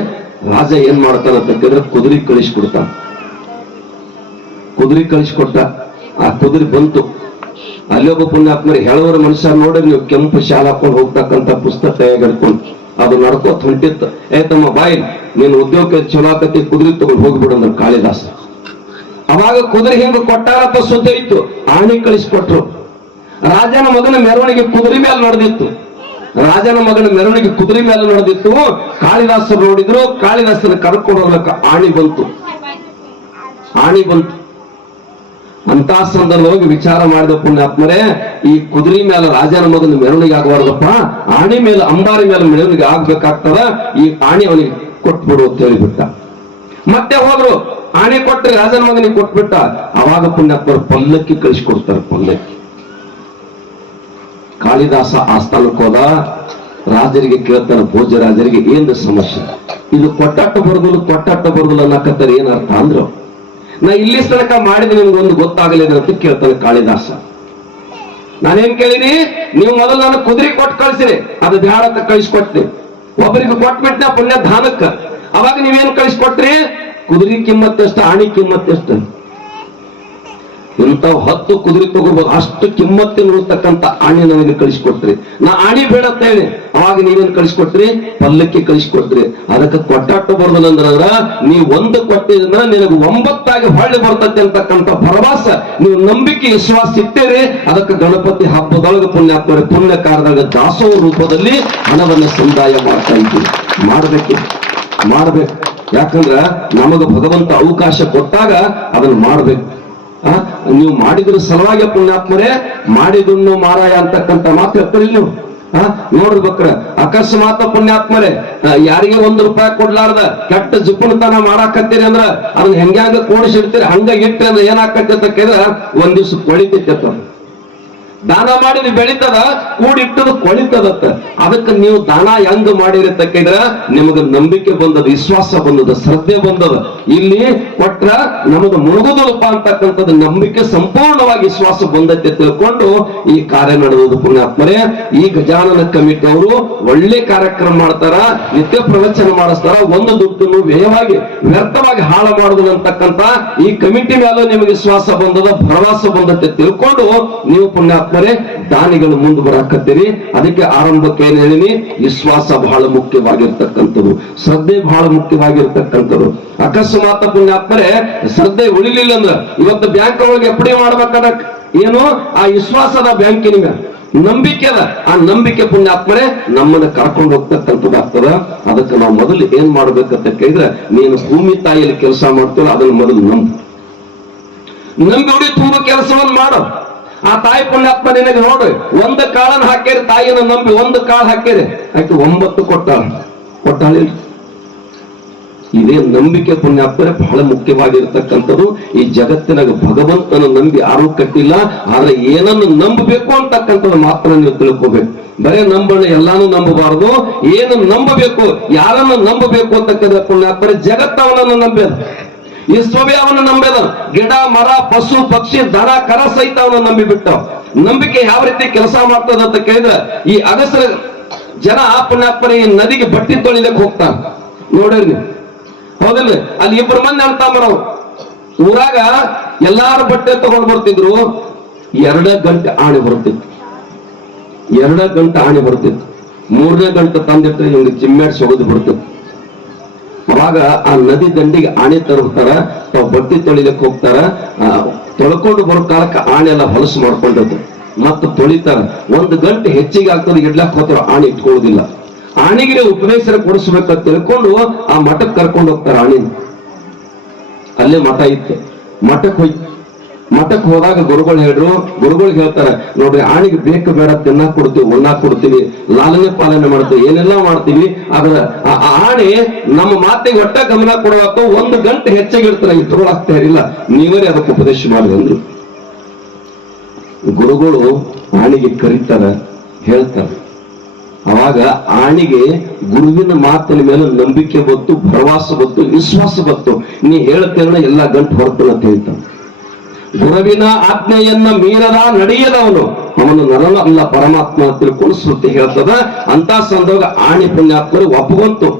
ರಾಜ ಏನ್ ಮಾಡ್ತಾನ ಅಂತಂದ್ರೆ ಕುದುರೆ ಕಳಿಸ್ಕೊಡ್ತಾನ. ಕುದುರೆ ಕಳಿಸ್ಕೊಟ್ಟ. ಆ ಕುದುರೆ ಬಂತು. ಅಲ್ಲಿ ಒಬ್ಬ ಪುಣ್ಯಾತ್ಮರಿ ಹೇಳುವರ, ಮನುಷ್ಯ ನೋಡಿ ನೀವು ಕೆಂಪು ಶಾಲ ಹಾಕೊಂಡು ಹೋಗ್ತಕ್ಕಂತ ಪುಸ್ತಕ ಹಿಡ್ಕೊಂಡು? ಅದು ನಡ್ಕೋತ ಹೊಂಟಿತ್ತು. ಏ ತಮ್ಮ ಬಾಯಿ ನೀನು ಉದ್ಯೋಗ ಚಲೋ ಆಕತಿ, ಕುದುರೆ ತಗೊಂಡು ಹೋಗ್ಬಿಡು ಅಂದ್ರೆ ಕಾಳಿದಾಸ. ಅವಾಗ ಕುದುರೆ ಹಿಂಗ ಕೊಟ್ಟಾರಪ್ಪ ಸುದ್ದಿ ಇತ್ತು. ಆಣಿ ಕಳಿಸ್ಕೊಟ್ರು. ರಾಜನ ಮಗನ ಮೆರವಣಿಗೆ ಕುದುರೆ ಮೇಲೆ ನಡೆದಿತ್ತು. ರಾಜನ ಮಗನ ಮೆರವಣಿಗೆ ಕುದುರೆ ಮೇಲೆ ನಡೆದಿತ್ತು. ಕಾಳಿದಾಸರು ನೋಡಿದ್ರು ಕಾಳಿದಾಸನ ಕರ್ಕೊಂಡು ಹೋಗ್ಲಕ್ಕ ಆಣಿ ಬಂತು. ಆಣಿ ಬಂತು. ಅಂತ ಸಂದರ್ಭವಾಗಿ ವಿಚಾರ ಮಾಡಿದ ಪುಣ್ಯಾತ್ಮರೇ, ಈ ಕುದುರೆ ಮೇಲೆ ರಾಜನ ಮಗನ ಮೆರವಣಿಗೆ ಆಗಬಾರ್ದಪ್ಪ. ಆಣಿ ಮೇಲೆ, ಅಂಬಾರಿ ಮೇಲೆ ಮೆರವಣಿಗೆ ಆಗ್ಬೇಕಾಗ್ತದ. ಈ ಆಣಿ ಅವನಿಗೆ ಕೊಟ್ಬಿಡು ಅಂತ ಹೇಳಿಬಿಟ್ಟ. ಮತ್ತೆ ಹೋದ್ರು, ಆಣಿ ಕೊಟ್ಟರೆ ರಾಜನ ಮಗನಿಗೆ ಕೊಟ್ಬಿಟ್ಟ. ಅವಾಗ ಪುಣ್ಯಾತ್ಮರು ಪಲ್ಲಕ್ಕಿ ಕಳಿಸ್ಕೊಡ್ತಾರೆ, ಪಲ್ಲಕ್ಕಿ. ಕಾಳಿದಾಸ ಆಸ್ಥಾನಕ್ಕೆ ಹೋದ. ರಾಜರಿಗೆ ಕೇಳ್ತಾನೆ ಭೋಜರಾಜರಿಗೆ ಏನ್ ಸಮಸ್ಯೆ? ಇದು ಕೊಟ್ಟಾಟ ಬರುದಿಲ್ಲ ಕೊಟ್ಟಾಟ ಬರುದಿಲ್ಲ ಅನ್ನಕತ್ತಾರೆ ಏನರ್ಥ ಅಂದ್ರು? ನಾ ಇಲ್ಲಿ ತನಕ ಮಾಡಿದ ನಿಮ್ಗೊಂದು ಗೊತ್ತಾಗಲಿ ಅಂತ ಕೇಳ್ತಾನೆ ಕಾಳಿದಾಸ. ನಾನೇನ್ ಕೇಳಿನಿ? ನೀವು ಮೊದಲು ನಾನು ಕುದುರೆ ಕೊಟ್ಟು ಕಳ್ಸಿರಿ. ಅದು ಧ್ಯಾನಕ್ಕ ಕಳಿಸ್ಕೊಟ್ರಿ ಒಬ್ಬರಿಗೆ ಕೊಟ್ಬಿಟ್ನ ಪುಣ್ಯ ಧಾನಕ್ಕ. ಅವಾಗ ನೀವೇನು ಕಳಿಸ್ಕೊಟ್ರಿ? ಕುದುರೆ ಕಿಮ್ಮತ್ತೆಷ್ಟು, ಆಣಿ ಕಿಮ್ಮತ್ತೆಷ್ಟು. ಇಂಥ ಅಂತಾವ್ ಹತ್ತು ಕುದುರೆ ತಗೋಬಹುದು ಅಷ್ಟು ಕಿಮ್ಮತ್ತಿನ ಇರತಕ್ಕಂತ ಆಣಿ ನನಗೆ ಕಳಿಸ್ಕೊಟ್ರಿ. ನಾ ಆಣಿ ಬೇಡ ಅಂತ ಹೇಳಿ. ಅವಾಗ ನೀವೇನ್ ಕಳಿಸ್ಕೊಟ್ರಿ? ಪಲ್ಲಕ್ಕಿ ಕಳಿಸ್ಕೊಟ್ರಿ. ಅದಕ್ಕೆ ಕೊಟ್ಟಾಟ ಬರ್ದನಂದ್ರ ನೀವು ಒಂದು ಕೊಟ್ಟಿದ್ರ ನಿನಗೆ ಒಂಬತ್ತಾಗಿ ಹೊಳ್ಳಿ ಬರ್ತತೆ ಅಂತಕ್ಕಂಥ ಭರವಸ, ನೀವು ನಂಬಿಕೆ, ವಿಶ್ವಾಸ ಇಟ್ಟೇರಿ. ಅದಕ್ಕೆ ಗಣಪತಿ ಹಬ್ಬದೊಳಗೆ ಪುಣ್ಯಾತ್ಮರೆ ಪುಣ್ಯ ಕಾರ್ಯದಾಗ ದಾಸೋ ರೂಪದಲ್ಲಿ ಹಣವನ್ನು ಸಂದಾಯ ಮಾಡ್ತಾ ಇದ್ದೀವಿ. ಮಾಡಬೇಕು. ಮಾಡ್ಬೇಕು. ಯಾಕಂದ್ರ ನಮಗ ಭಗವಂತ ಅವಕಾಶ ಕೊಟ್ಟಾಗ ಅದನ್ನ ಮಾಡ್ಬೇಕು. ನೀವು ಮಾಡಿದ್ರು ಸಲುವಾಗಿ ಪುಣ್ಯಾತ್ಮರೇ, ಮಾಡಿದನ್ನು ಮಾರಾಯ ಅಂತಕ್ಕಂಥ ಮಾತು ಹೇಳ್ತೀರಿ ನೀವು. ಆ ನೋಡ್ಬೇಕ್ರ ಅಕಸ್ಮಾತ್ ಪುಣ್ಯಾತ್ಮರೇ ಯಾರಿಗೆ ಒಂದು ರೂಪಾಯಿ ಕೊಡ್ಲಾರ್ದ, ಕೆಟ್ಟ ಜುಪುಣತನ ಮಾಡಾಕತ್ತೀರಿ ಅಂದ್ರ ಅದನ್ನ ಹೆಂಗ್ಯಾಂಗ ಕೂಡಿಸಿಡ್ತೀರಿ, ಹಂಗ ಇಟ್ರಿ ಅಂದ್ರೆ ಏನಾಕತ್ತ ಕೇಳಿದ್ರ, ಒಂದ್ ದಿವ್ಸ ಕೊಳಿತಿತ್ತ. ದಾನ ಮಾಡಿದ್ ಬೆಳಿತದ, ಕೂಡಿಟ್ಟದ ಕೊಳಿತದತ್ತ. ಅದಕ್ಕೆ ನೀವು ದಾನ ಹೆಂಗ್ ಮಾಡಿರತಕ್ಕಿದ್ರ ನಿಮಗ ನಂಬಿಕೆ ಬಂದದ, ವಿಶ್ವಾಸ ಬಂದದ, ಶ್ರದ್ಧೆ ಬಂದದ. ಇಲ್ಲಿ ಕೊಟ್ರ ನಮಗ ಮುಳುಗುದಲ್ಪ ಅಂತಕ್ಕಂಥದ್ದು ನಂಬಿಕೆ ಸಂಪೂರ್ಣವಾಗಿ ವಿಶ್ವಾಸ ಬಂದಂತೆ ತಿಳ್ಕೊಂಡು ಈ ಕಾರ್ಯ ನಡೆಯುವುದು ಪುಣ್ಯಾತ್ಮರೇ. ಈ ಗಜಾನನ ಕಮಿಟಿ ಅವರು ಒಳ್ಳೆ ಕಾರ್ಯಕ್ರಮ ಮಾಡ್ತಾರ, ನಿತ್ಯ ಪ್ರವಚನ ಮಾಡಿಸ್ತಾರ, ಒಂದು ದುಡ್ಡನ್ನು ವ್ಯಯವಾಗಿ, ವ್ಯರ್ಥವಾಗಿ ಹಾಳು ಮಾಡುದು ಅಂತಕ್ಕಂತ ಈ ಕಮಿಟಿ ಮೇಲೆ ನಿಮಗೆ ವಿಶ್ವಾಸ ಬಂದದ, ಭರವಸೆ ಬಂದಂತೆ ತಿಳ್ಕೊಂಡು ನೀವು ಪುಣ್ಯಾತ್ಮರೇ, ದಾನಿಗಳು ಮುಂದೆ ಬರಾಕತ್ತೀರಿ. ಅದಕ್ಕೆ ಆರಂಭಕ್ಕೆ ಏನ್ ಹೇಳಿನಿ? ವಿಶ್ವಾಸ ಬಹಳ ಮುಖ್ಯವಾಗಿರ್ತಕ್ಕಂಥದ್ದು. ಶ್ರದ್ಧೆ ಬಹಳ ಮುಖ್ಯವಾಗಿರ್ತಕ್ಕಂಥದ್ದು. ಅಕಸ್ಮಾತ್ ಪುಣ್ಯಾತ್ಮರೇ ಶ್ರದ್ಧೆ ಉಳಿಲಿಲ್ಲ ಅಂದ್ರ ಇವತ್ತು ಬ್ಯಾಂಕ್ ಒಳಗೆ ಎಪ್ಪಡಿ ಮಾಡ್ಬೇಕಾದ ಏನು? ಆ ವಿಶ್ವಾಸದ ಬ್ಯಾಂಕಿನ ನಂಬಿಕೆ ಅದ. ಆ ನಂಬಿಕೆ ಪುಣ್ಯಾತ್ಮರೇ ನಮ್ಮನ್ನ ಕರ್ಕೊಂಡು ಹೋಗ್ತಕ್ಕಂಥದ್ದಾಗ್ತದ ಅದಕ್ಕೆ ನಾವು ಮೊದಲು ಏನ್ ಮಾಡ್ಬೇಕಂತ ಕೇಳಿದ್ರೆ ನೀನು ಭೂಮಿ ತಾಯಿಯಲ್ಲಿ ಕೆಲಸ ಮಾಡ್ತೀರ ಅದನ್ನ ಮೊದಲು ನಂಬು. ನಂಬಿ ಉಡಿ ತುಂಬ ಕೆಲಸವನ್ನು ಮಾಡು. ಆ ತಾಯಿ ಪುಣ್ಯಾತ್ಮ ನಿನಗೆ ನೋಡು. ಒಂದು ಕಾಳನ್ನು ಹಾಕ್ಯಾರಿ ತಾಯಿನ ನಂಬಿ ಒಂದು ಕಾಳು ಹಾಕ್ಯಾರಿ ಆಯ್ತು, ಒಂಬತ್ತು ಕೊಟ್ಟಾಳ. ಕೊಟ್ಟಾಳಿಲ್ಲ ಇದೇ ನಂಬಿಕೆ ಪುಣ್ಯಾತ್ಮರೆ ಬಹಳ ಮುಖ್ಯವಾಗಿರ್ತಕ್ಕಂಥದ್ದು. ಈ ಜಗತ್ತಿನಾಗ ಭಗವಂತನ ನಂಬಿ ಯಾರೂ ಕಟ್ಟಿಲ್ಲ, ಆದ್ರೆ ಏನನ್ನು ನಂಬಬೇಕು ಅಂತಕ್ಕಂಥದ್ದು ಮಾತ್ರ ನೀವು ತಿಳ್ಕೋಬೇಕು. ಬರೇ ನಂಬಣ ಎಲ್ಲಾನು ನಂಬಬಾರದು. ಏನು ನಂಬಬೇಕು, ಯಾರನ್ನು ನಂಬಬೇಕು ಅಂತಕ್ಕಂಥ ಪುಣ್ಯಾತ್ಮರೆ ಜಗತ್ತವನನ್ನು ನಂಬ್ಯದ ಈ ಸ್ವಭೆ ಅವನ ನಂಬೇದ. ಗಿಡ, ಮರ, ಪಶು, ಪಕ್ಷಿ ದರ ಕರ ಸಹಿತ ಅವನ ನಂಬಿ ಬಿಟ್ಟವ ನಂಬಿಕೆ ಯಾವ ರೀತಿ ಕೆಲಸ ಮಾಡ್ತದ ಅಂತ ಕೇಳಿದ್ರೆ, ಈ ಅಗಸರ ಜನ ಪುಣ್ಯಾತ್ಮರ ಈ ನದಿಗೆ ಬಟ್ಟಿ ತೊಳಿಲಕ್ಕೆ ಹೋಗ್ತಾನ ನೋಡ್ರಿ ಹೌದಿಲ್ಲ ಅಲ್ಲಿ ಇಬ್ರು ಮಂದಿ ಅಣ್ತಾಮರವ್ ಊರಾಗ ಎಲ್ಲಾರು ಬಟ್ಟೆ ತಗೊಂಡ್ ಬರ್ತಿದ್ರು. ಎರಡ ಗಂಟೆ ಆಣೆ ಬರ್ತಿತ್ತು ಎರಡ ಗಂಟೆ ಆಣೆ ಬರ್ತಿತ್ತು ಮೂರನೇ ಗಂಟೆ ತಂದಿಟ್ಟು ಹಿಂಗ ಚಿಮ್ಮಾಡ್ಸಿ ಸೊಗದು ಬರ್ತಿತ್ತು ಅವಾಗ ಆ ನದಿ ದಂಡಿಗೆ ಆಣೆ ತರುತ್ತಾರ. ತಾವ್ ಬಟ್ಟೆ ತೊಳಿಲಿಕ್ಕೆ ಹೋಗ್ತಾರ. ತೊಳ್ಕೊಂಡು ಬರೋ ಕಾಲಕ್ಕೆ ಆಣೆ ಎಲ್ಲ ಹೊಲಸು ಮಾಡ್ಕೊಂಡದ್ದು. ಮತ್ತು ತೊಳಿತಾರ. ಒಂದು ಗಂಟೆ ಹೆಚ್ಚಿಗೆ ಆಗ್ತದೆ ಇಡ್ಲಕ್ ಹೋಗ್ತಾರ, ಆಣೆ ಇಟ್ಕೊಳ್ಳೋದಿಲ್ಲ. ಆಣಿಗೆ ಉಪನೇಶ್ವರ ಕೊಡಿಸ್ಬೇಕಂತ ತಿಳ್ಕೊಂಡು ಆ ಮಠಕ್ಕೆ ಕರ್ಕೊಂಡು ಹೋಗ್ತಾರೆ ಆಣಿನ ಅಲ್ಲೇ ಮಠ ಇತ್ತು. ಮಠಕ್ಕೆ ಹೋಯ್ ಮಠಕ್ಕೆ ಹೋದಾಗ ಗುರುಗಳು ಹೇಳ್ರು, ಗುರುಗಳು ಹೇಳ್ತಾರೆ, ನೋಡ್ರಿ ಆಣಿಗೆ ಬೇಕು ಬೇಡ ತಿನ್ನ ಕೊಡ್ತೀವಿ, ಉಣ್ಣಾಕ್ ಕೊಡ್ತೀವಿ, ಲಾಲನೆ ಪಾಲನೆ ಮಾಡ್ತೀವಿ, ಏನೆಲ್ಲ ಮಾಡ್ತೀವಿ, ಆದ್ರೆ ಆಣೆ ನಮ್ಮ ಮಾತಿಗೆ ಒಟ್ಟ ಗಮನ ಕೊಡುವಾಗ ಒಂದು ಗಂಟೆ ಹೆಚ್ಚಾಗಿ ಇರ್ತಾರೆ ಆಗ್ತಾ ಇರಲಿಲ್ಲ, ನೀವೇ ಅದಕ್ಕೆ ಉಪದೇಶ ಮಾಡಿ ಅಂದ್ರು. ಗುರುಗಳು ಆಣಿಗೆ ಕರೀತಾರ, ಹೇಳ್ತಾರೆ. ಅವಾಗ ಆಣಿಗೆ ಗುರುವಿನ ಮಾತಿನ ಮೇಲೆ ನಂಬಿಕೆ ಬತ್ತು ಭರವಸೆ ಬತ್ತು ವಿಶ್ವಾಸ ಬತ್ತು ನೀ ಹೇಳ್ತೇನೆ ಎಲ್ಲ ಗಂಟು ಹೊರತನ ಅಂತ ಹೇಳ್ತಾನೆ. ಗುರುವಿನ ಆಜ್ಞೆಯನ್ನ ಮೀರದ ನಡೆಯದವನು. ಅವನು ನರನ ಅಲ್ಲ, ಪರಮಾತ್ಮ ತಿಳ್ಕೊಂಡು ಶ್ರುತಿ ಹೇಳ್ತದ. ಅಂತ ಸಂದರ್ಭ ಆಣಿ ಪುಣ್ಯಾತ್ಮರು ಒಪ್ಕೊಂತು.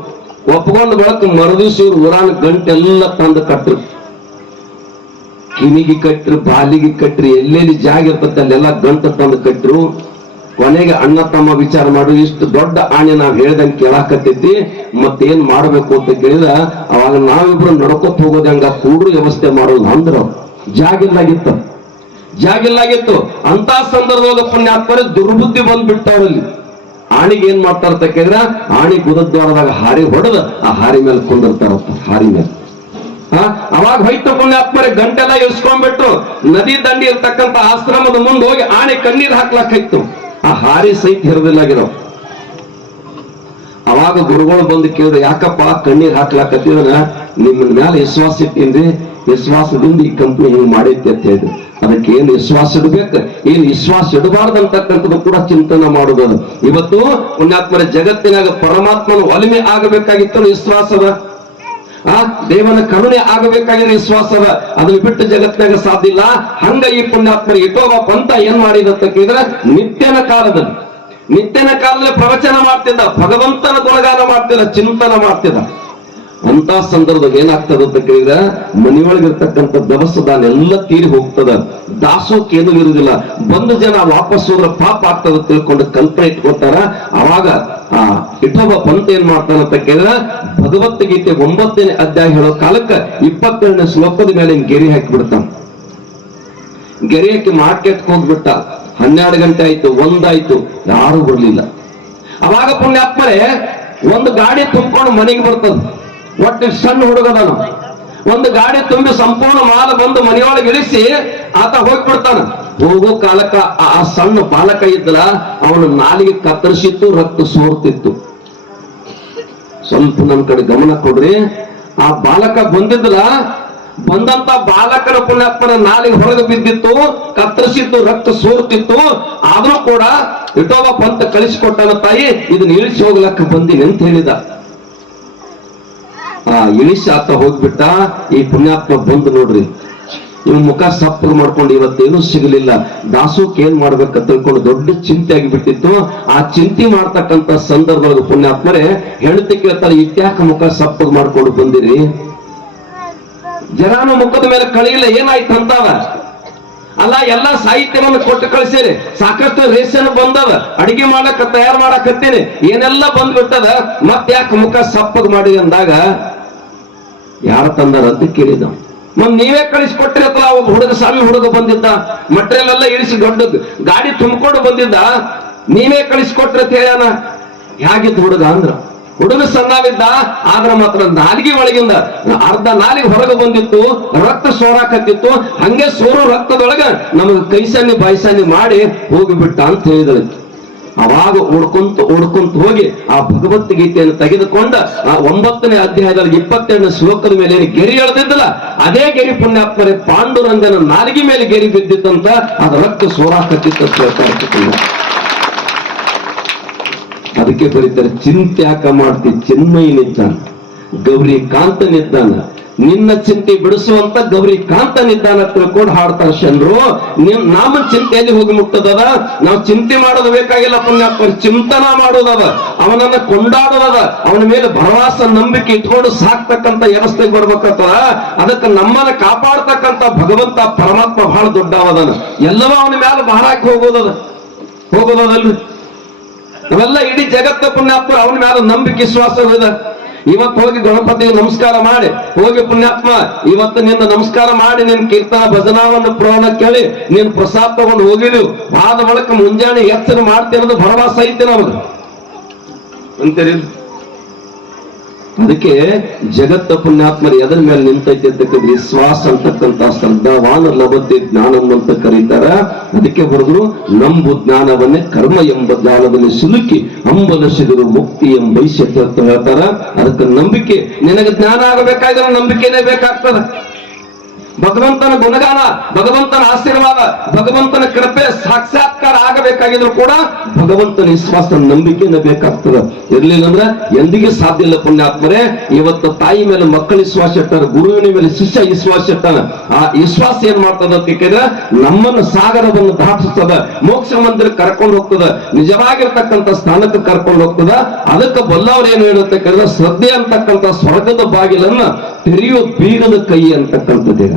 ಒಪ್ಕೊಂಡ ಬಳಕ ಮರುದಿವ್ಸ ಇವ್ರು ಊರಾನ ಗಂಟೆಲ್ಲ ತಂದು ಕಟ್ಟರು ಕಿವಿಗೆ ಕಟ್ಟರು ಬಾಲಿಗೆ ಕಟ್ಟರು ಎಲ್ಲೆಲ್ಲಿ ಜಾಗ ಇರ್ತದೆ ಅಲ್ಲೆಲ್ಲ ಗಂಟು ತಂದು ಕಟ್ರು. ಕೊನೆಗೆ ಅಣ್ಣ ತಮ್ಮ ವಿಚಾರ ಮಾಡು, ಇಷ್ಟು ದೊಡ್ಡ ಆಣೆ ನಾವು ಹೇಳ್ದಂಗೆ ಕೇಳಾಕತ್ತೈತಿ ಮತ್ತೇನ್ ಮಾಡ್ಬೇಕು ಅಂತ ಕೇಳಿದ, ಅವಾಗ ನಾವಿಬ್ರು ನಡ್ಕೊತ ಹೋಗೋದಂಗ ಹಂಗ, ಕೂಡ್ರು ವ್ಯವಸ್ಥೆ ಮಾಡೋದು ಅಂದ್ರ. ಜಾಗಿಲ್ಲಾಗಿತ್ತು ಜಾಗಿಲ್ಲಾಗಿತ್ತು ಅಂತ ಸಂದರ್ಭದಾಗ ಪುಣ್ಯಾತ್ಮರೇ ದುರ್ಬುದ್ಧಿ ಬಂದ್ಬಿಟ್ಟವ್ರಲ್ಲಿ. ಆಣಿಗೆ ಏನ್ ಮಾಡ್ತಾರ ಕೇಳಿದ್ರ, ಆಣಿ ಗುದದ್ವಾರದಾಗ ಹಾರಿ ಹೊಡೆದ, ಆ ಹಾರಿ ಮೇಲೆ ಕುಂದಿರ್ತಾರಪ್ಪ ಹಾರಿ ಮೇಲೆ. ಅವಾಗ ಹೋಯ್ತು ಪುಣ್ಯಾತ್ಮರೆ, ಗಂಟೆಲ್ಲ ಇಳಿಸ್ಕೊಂಡ್ಬಿಟ್ಟು ನದಿ ದಂಡಿ ಇರ್ತಕ್ಕಂಥ ಆಶ್ರಮದ ಮುಂದೆ ಹೋಗಿ ಆಣೆ ಕಣ್ಣೀರ್ ಹಾಕ್ಲಾಕಿತ್ತು ಆ ಹಾರಿ ಸಹಿತ ಹಿರಿದಿಲ್ಲಾಗಿರೋ ಅವಾಗ ಗುರುಗಳು ಬಂದು ಕೇಳಿದ್ರೆ, ಯಾಕಪ್ಪ ಕಣ್ಣೀರ್ ಹಾಕ್ಲಾಕತ್ತಿದ್ರ ನಿಮ್ಮ ಮ್ಯಾಲ ವಿಶ್ವಾಸ ಇಟ್ಟಿನ್ರಿ ವಿಶ್ವಾಸದಿಂದ ಈ ಕಂಪ್ನಿ ಹಿಂಗ್ ಮಾಡೈತಿ ಅಂತ ಹೇಳಿದ್ರು. ಅದಕ್ಕೆ ಏನ್ ವಿಶ್ವಾಸ ಇಡ್ಬೇಕು? ಏನ್ ವಿಶ್ವಾಸ ಇಡಬಾರ್ದಂತಕ್ಕಂಥದ್ದು ಕೂಡ ಚಿಂತನೆ ಮಾಡುದು. ಇವತ್ತು ಪುಣ್ಯಾತ್ಮರ ಜಗತ್ತಿನಾಗ ಪರಮಾತ್ಮನ ಒಲಿಮೆ ಆಗಬೇಕಾಗಿತ್ತು ವಿಶ್ವಾಸದ? ಆ ದೇವನ ಕರುಣೆ ಆಗಬೇಕಾಗಿರೋ ವಿಶ್ವಾಸದ ಅದನ್ನ ಬಿಟ್ಟು ಜಗತ್ತಿನಾಗ ಸಾಧ್ಯ ಇಲ್ಲ. ಹಂಗ ಈ ಪುಣ್ಯಾತ್ಮರು ಇಟ್ಟೋಗ ಪಂತ ಏನ್ ಮಾಡಿದಂತ ಕೇಳಿದ್ರೆ, ನಿತ್ಯನ ಕಾಲದಲ್ಲಿ. ನಿತ್ಯನ ಕಾಲದಲ್ಲಿ ಪ್ರವಚನ ಮಾಡ್ತಿದ್ದ, ಭಗವಂತನ ಗುಣಗಾನ ಮಾಡ್ತಿದ್ದ, ಚಿಂತನ ಮಾಡ್ತಿದ್ದ. ಅಂತ ಸಂದರ್ಭದಾಗ ಏನಾಗ್ತದ ಅಂತ ಕೇಳಿದ್ರೆ, ಮನೆಯೊಳಗಿರ್ತಕ್ಕಂಥ ದವಸ ದಾನ ಎಲ್ಲ ತೀರಿ ಹೋಗ್ತದ. ದಾಸೋಕ್ ಏನೂ ಇರುವುದಿಲ್ಲ. ಬಂದು ಜನ ವಾಪಸ್ ಹೋದ್ರೆ ಪಾಪ ಆಗ್ತದ ತಿಳ್ಕೊಂಡು ಕಲ್ಪನೆ ಇಟ್ಕೊತಾರ ಅವಾಗ ಆ ಇಠೋಬ ಪಂತ ಏನ್ ಮಾಡ್ತಾನ ಅಂತ ಕೇಳಿದ್ರೆ, ಭಗವದ್ಗೀತೆ ಒಂಬತ್ತನೇ ಅಧ್ಯಾಯ ಹೇಳೋ ಕಾಲಕ್ಕ ಇಪ್ಪತ್ತೆರಡನೇ ಶ್ಲೋಕದ ಮೇಲೆ ಗೆರಿ ಹಾಕಿಬಿಡ್ತಾನ ಗೆರೆ ಹಾಕಿ ಮಾರ್ಕೆಟ್ ಹೋಗ್ಬಿಟ್ಟ. ಹನ್ನೆರಡು ಗಂಟೆ ಆಯ್ತು, ಒಂದಾಯ್ತು, ಯಾರು ಬರ್ಲಿಲ್ಲ. ಅವಾಗ ಪುಣ್ಯಾತ್ಮರೇ, ಒಂದು ಗಾಡಿ ತುಂಬಿಕೊಂಡು ಮನೆಗೆ ಬರ್ತದ. ಒಟ್ಟು ಸಣ್ಣ ಹುಡುಗದನು ಒಂದು ಗಾಡಿ ತುಂಬಿ ಸಂಪೂರ್ಣ ಮಾಲ ಬಂದು ಮನೆಯೊಳಗೆ ಇಳಿಸಿ ಆತ ಹೋಗ್ಬಿಡ್ತಾನ. ಹೋಗೋ ಕಾಲಕ್ಕ ಆ ಸಣ್ಣ ಬಾಲಕ ಇದ್ದಲ್ಲ, ಅವನು ನಾಲಿಗೆ ಕತ್ತರಿಸಿತ್ತು, ರಕ್ತ ಸೋರ್ತಿತ್ತು. ಸ್ವಲ್ಪ ನನ್ನ ಕಡೆ ಗಮನ ಕೊಡ್ರಿ. ಆ ಬಾಲಕ ಬಂದಿದ್ದಲ್ಲ, ಬಂದಂತ ಬಾಲಕನ ಪುಣ್ಯಪ್ಪನ ನಾಲಿಗೆ ಹೊರಗೆ ಬಿದ್ದಿತ್ತು, ಕತ್ತರಿಸಿತ್ತು, ರಕ್ತ ಸೋರ್ತಿತ್ತು. ಆದ್ರೂ ಕೂಡ ಇಟೋಬ ಪಂತ ಕಳಿಸಿಕೊಟ್ಟನ ತಾಯಿ, ಇದನ್ನ ಇಳಿಸಿ ಹೋಗ್ಲಕ್ಕ ಬಂದಿನಿ ಅಂತ ಹೇಳಿದ. ಆ ಇಳಿಸಿ ಆತ ಹೋಗ್ಬಿಟ್ಟ, ಈ ಪುಣ್ಯಾತ್ಮ ಬಂದು ನೋಡ್ರಿ. ಇವ್ ಮುಖ ಸಪ್ಪಗೆ ಮಾಡ್ಕೊಂಡು ಇವತ್ತೇನು ಸಿಗಲಿಲ್ಲ. ದಾಸೋಕ್ ಏನ್ ಅಂತ ತಿಳ್ಕೊಂಡು ದೊಡ್ಡ ಚಿಂತೆ ಆಗಿಬಿಟ್ಟಿತ್ತು. ಆ ಚಿಂತೆ ಮಾಡ್ತಕ್ಕಂತ ಸಂದರ್ಭದೊಳಗೆ ಪುಣ್ಯಾತ್ಮರೇ ಹೆಂಡತಿ ಕೇಳ್ತಾರೆ ಇತ್ಯಾಕ ಮುಖ ಸಪ್ಪಗೆ ಮಾಡ್ಕೊಂಡು ಬಂದಿರಿ? ಜನಾನ ಮುಖದ ಮೇಲೆ ಕಳಿಯಿಲ್ಲ, ಏನಾಯ್ತು ಅಂತಾವ? ಅಲ್ಲ, ಎಲ್ಲ ಸಾಹಿತ್ಯವನ್ನು ಕೊಟ್ಟು ಕಳಿಸೇನೆ ಸಾಕಷ್ಟು ರೇಷನ್ ಬಂದವ. ಅಡಿಗೆ ಮಾಡಕ್, ತಯಾರು ಮಾಡಕತ್ತೀನಿ ಏನೆಲ್ಲ ಬಂದ್ಬಿಟ್ಟದ? ಮತ್ ಯಾಕೆ ಮುಖ ಸಪ್ಪಗ್ ಮಾಡಿ ಅಂದಾಗ, ಯಾರ ತಂದ ರದ್ದು ಕೇಳಿದ. ಮತ್ ನೀವೇ ಕಳಿಸ್ಕೊಟ್ಟಿರತ್ತಲ್ಲ, ಒಬ್ಬ ಹುಡುಗ ಸಣ್ಣ ಹುಡುಗ ಬಂದಿದ್ದ. ಮಟ್ರಿಯಲ್ ಎಲ್ಲ ಇಳಿಸಿ ದೊಡ್ಡ ಗಾಡಿ ತುಂಬಿಕೊಂಡು ಬಂದಿದ್ದ. ನೀವೇ ಕಳಿಸ್ಕೊಟ್ರಿ ಹೇಳ್ಯಾನ. ಹೇಗಿದ್ದ ಹುಡುಗ ಅಂದ್ರ? ಹುಡುಗ ಸಣ್ಣವಿದ್ದ ಆದ್ರ ಮಾತ್ರ ನಾಲಿಗೆ ಒಳಗಿಂದ ಅರ್ಧ ನಾಲಿಗೆ ಹೊರಗೆ ಬಂದಿತ್ತು, ರಕ್ತ ಸೋರಾಕತ್ತಿತ್ತು ಹಂಗೆ ಸೋರು ರಕ್ತದೊಳಗ ನಮಗೆ ಕೈಸನ್ನಿ ಬಾಯ್ಸಾನಿ ಮಾಡಿ ಹೋಗಿಬಿಟ್ಟ ಅಂತ ಹೇಳಿದಳು ಅವಾಗ ಓಡ್ಕೊಂತ ಓಡ್ಕೊಂತ ಹೋಗಿ ಆ ಭಗವದ್ಗೀತೆಯನ್ನು ತೆಗೆದುಕೊಂಡ ಆ ಒಂಬತ್ತನೇ ಅಧ್ಯಾಯದಲ್ಲಿ ಇಪ್ಪತ್ತೆರಡನೇ ಶ್ಲೋಕದ ಮೇಲೆ ಏನು ಗೆರಿ ಎಳೆದಿದ್ದಲ್ಲ, ಅದೇ ಗೆರಿ ಪುಣ್ಯಾತ್ಮರೇ ಪಾಂಡುರಂಜನ ನಾಲಿಗೆ ಮೇಲೆ ಗೆರಿ ಬಿದ್ದಿತ್ತಂತ ಅದು ರಕ್ತ ಸೋರಾಕತ್ತಿತ್ತು ಅಂತ ಪುಣ್ಯ. ಅದಕ್ಕೆ ಬರೀತಾರೆ ಚಿಂತೆ ಯಾಕ ಮಾಡ್ತಿ ಚಿನ್ಮಯನಿದ್ದಾನ ಗೌರಿ ಕಾಂತನಿದ್ದಾನ ನಿನ್ನ ಚಿಂತೆ ಬಿಡಿಸುವಂತ ಗೌರಿ ಕಾಂತನಿದ್ದಾನ ತಿಳ್ಕೊಂಡು ಹಾಡ್ತಾರೆ ಶನ್ರು ನಿಮ್, ನಾಮ ಚಿಂತೆಯಲ್ಲಿ ಹೋಗಿ ಮುಟ್ಟದದ. ನಾವು ಚಿಂತೆ ಮಾಡೋದು ಬೇಕಾಗಿಲ್ಲ ಪುಣ್ಯಾತ್ಮ, ಚಿಂತನ ಮಾಡೋದದ. ಅವನನ್ನ ಕೊಂಡಾಡೋದದ. ಅವನ ಮೇಲೆ ಭರವಾಸ, ನಂಬಿಕೆ ಇಟ್ಕೊಂಡು ಸಾಕ್ತಕ್ಕಂತ ವ್ಯವಸ್ಥೆ ಬರ್ಬೇಕತ್ತದ ಅದಕ್ಕೆ ನಮ್ಮನ್ನ ಕಾಪಾಡ್ತಕ್ಕಂತ ಭಗವಂತ ಪರಮಾತ್ಮ ಬಹಳ ದೊಡ್ಡವದನ. ಎಲ್ಲವೂ ಅವನ ಮೇಲೆ ಬಹಳ ಹೋಗೋದದ. ಹೋಗೋದಲ್ರಿ ನಾವೆಲ್ಲ ಇಡೀ ಜಗತ್ತ ಪುಣ್ಯಾತ್ಮ ಅವನ ಮೇಲೆ ನಂಬಿಕೆ, ವಿಶ್ವಾಸ ಹೋದ ಇವತ್ತು ಹೋಗಿ ಗಣಪತಿಗೆ ನಮಸ್ಕಾರ ಮಾಡಿ. ಹೋಗಿ ಪುಣ್ಯಾತ್ಮ, ಇವತ್ತು ನಿನ್ನ ನಮಸ್ಕಾರ ಮಾಡಿ, ನಿನ್ನ ಕೀರ್ತನ ಭಜನಾವನ್ನು ಪುರಾಣ ಕೇಳಿ ನೀನ್ ಪ್ರಸಾದ ತಗೊಂಡು ಹೋಗಿರು ಆದ ಬಳಿಕ ಮುಂಜಾನೆ ಎಚ್ಚರ ಮಾಡ್ತಿರೋದು ಭರವಸೆ ಐತೆ ನಮಗೆ ಅಂತೀರಿ? ಅದಕ್ಕೆ ಜಗತ್ತ ಪುಣ್ಯಾತ್ಮರು ಎದರ ಮೇಲೆ ನಿಂತೈತಿ ಅಂತಕ್ಕಂಥ ವಿಶ್ವಾಸ ಅಂತಕ್ಕಂಥ ಶ್ರದ್ಧಾವಾನ ಲಭತೆ ಜ್ಞಾನಂ ಅಂತ ಕರೀತಾರ. ಅದಕ್ಕೆ ಹೊರದ್ರು ನಂಬು ಜ್ಞಾನವನ್ನೇ ಕರ್ಮ ಎಂಬ ಜ್ಞಾನವನ್ನು ಸಿಲುಕಿ ಅಂಬನ ಸಿಗರು ಮುಕ್ತಿ ಎಂಬ ಹೇಳ್ತಾರ. ಅದಕ್ಕೆ ನಂಬಿಕೆ, ನಿನಗೆ ಜ್ಞಾನ ಆಗಬೇಕಾದ್ರೆ ನಂಬಿಕೆನೇ ಬೇಕಾಗ್ತದ. ಭಗವಂತನ ಗುಣಗಾನ, ಭಗವಂತನ ಆಶೀರ್ವಾದ, ಭಗವಂತನ ಕೃಪೆ ಸಾಕ್ಷಾತ್ಕಾರ ಆಗಬೇಕಾಗಿದ್ರು ಕೂಡ ಭಗವಂತನ ವಿಶ್ವಾಸ ನಂಬಿಕೆನ ಬೇಕಾಗ್ತದ. ಇರ್ಲಿಲ್ಲ ಅಂದ್ರೆ ಎಂದಿಗೂ ಸಾಧ್ಯ ಇಲ್ಲ ಪುಣ್ಯಾತ್ಮರೇ. ಇವತ್ತು ತಾಯಿ ಮೇಲೆ ಮಕ್ಕಳ ವಿಶ್ವಾಸ ಇಟ್ಟಾರ, ಗುರುವಿನ ಮೇಲೆ ಶಿಷ್ಯ ವಿಶ್ವಾಸ ಇಟ್ಟಾನ ಆ ವಿಶ್ವಾಸ ಏನ್ ಮಾಡ್ತದ ಅಂತ ಕೇಳಿದ್ರೆ ನಮ್ಮನ್ನ ಸಾಗರವನ್ನು ದಾಟಿಸ್ತದ. ಮೋಕ್ಷ ಮಂದಿರ ಕರ್ಕೊಂಡು ಹೋಗ್ತದ. ನಿಜವಾಗಿರ್ತಕ್ಕಂಥ ಸ್ಥಾನಕ್ಕೆ ಕರ್ಕೊಂಡು ಹೋಗ್ತದ. ಅದಕ್ಕೆ ಬಲ್ಲವ್ರು ಏನು ಹೇಳುತ್ತೆ ಕೇಳಿದ್ರೆ, ಶ್ರದ್ಧೆ ಅಂತಕ್ಕಂಥ ಸ್ವರ್ಗದ ಬಾಗಿಲನ್ನ ತೆರೆಯೋ ಬೀಗದ ಕೈ ಅಂತಕ್ಕಂಥದ್ದೇನ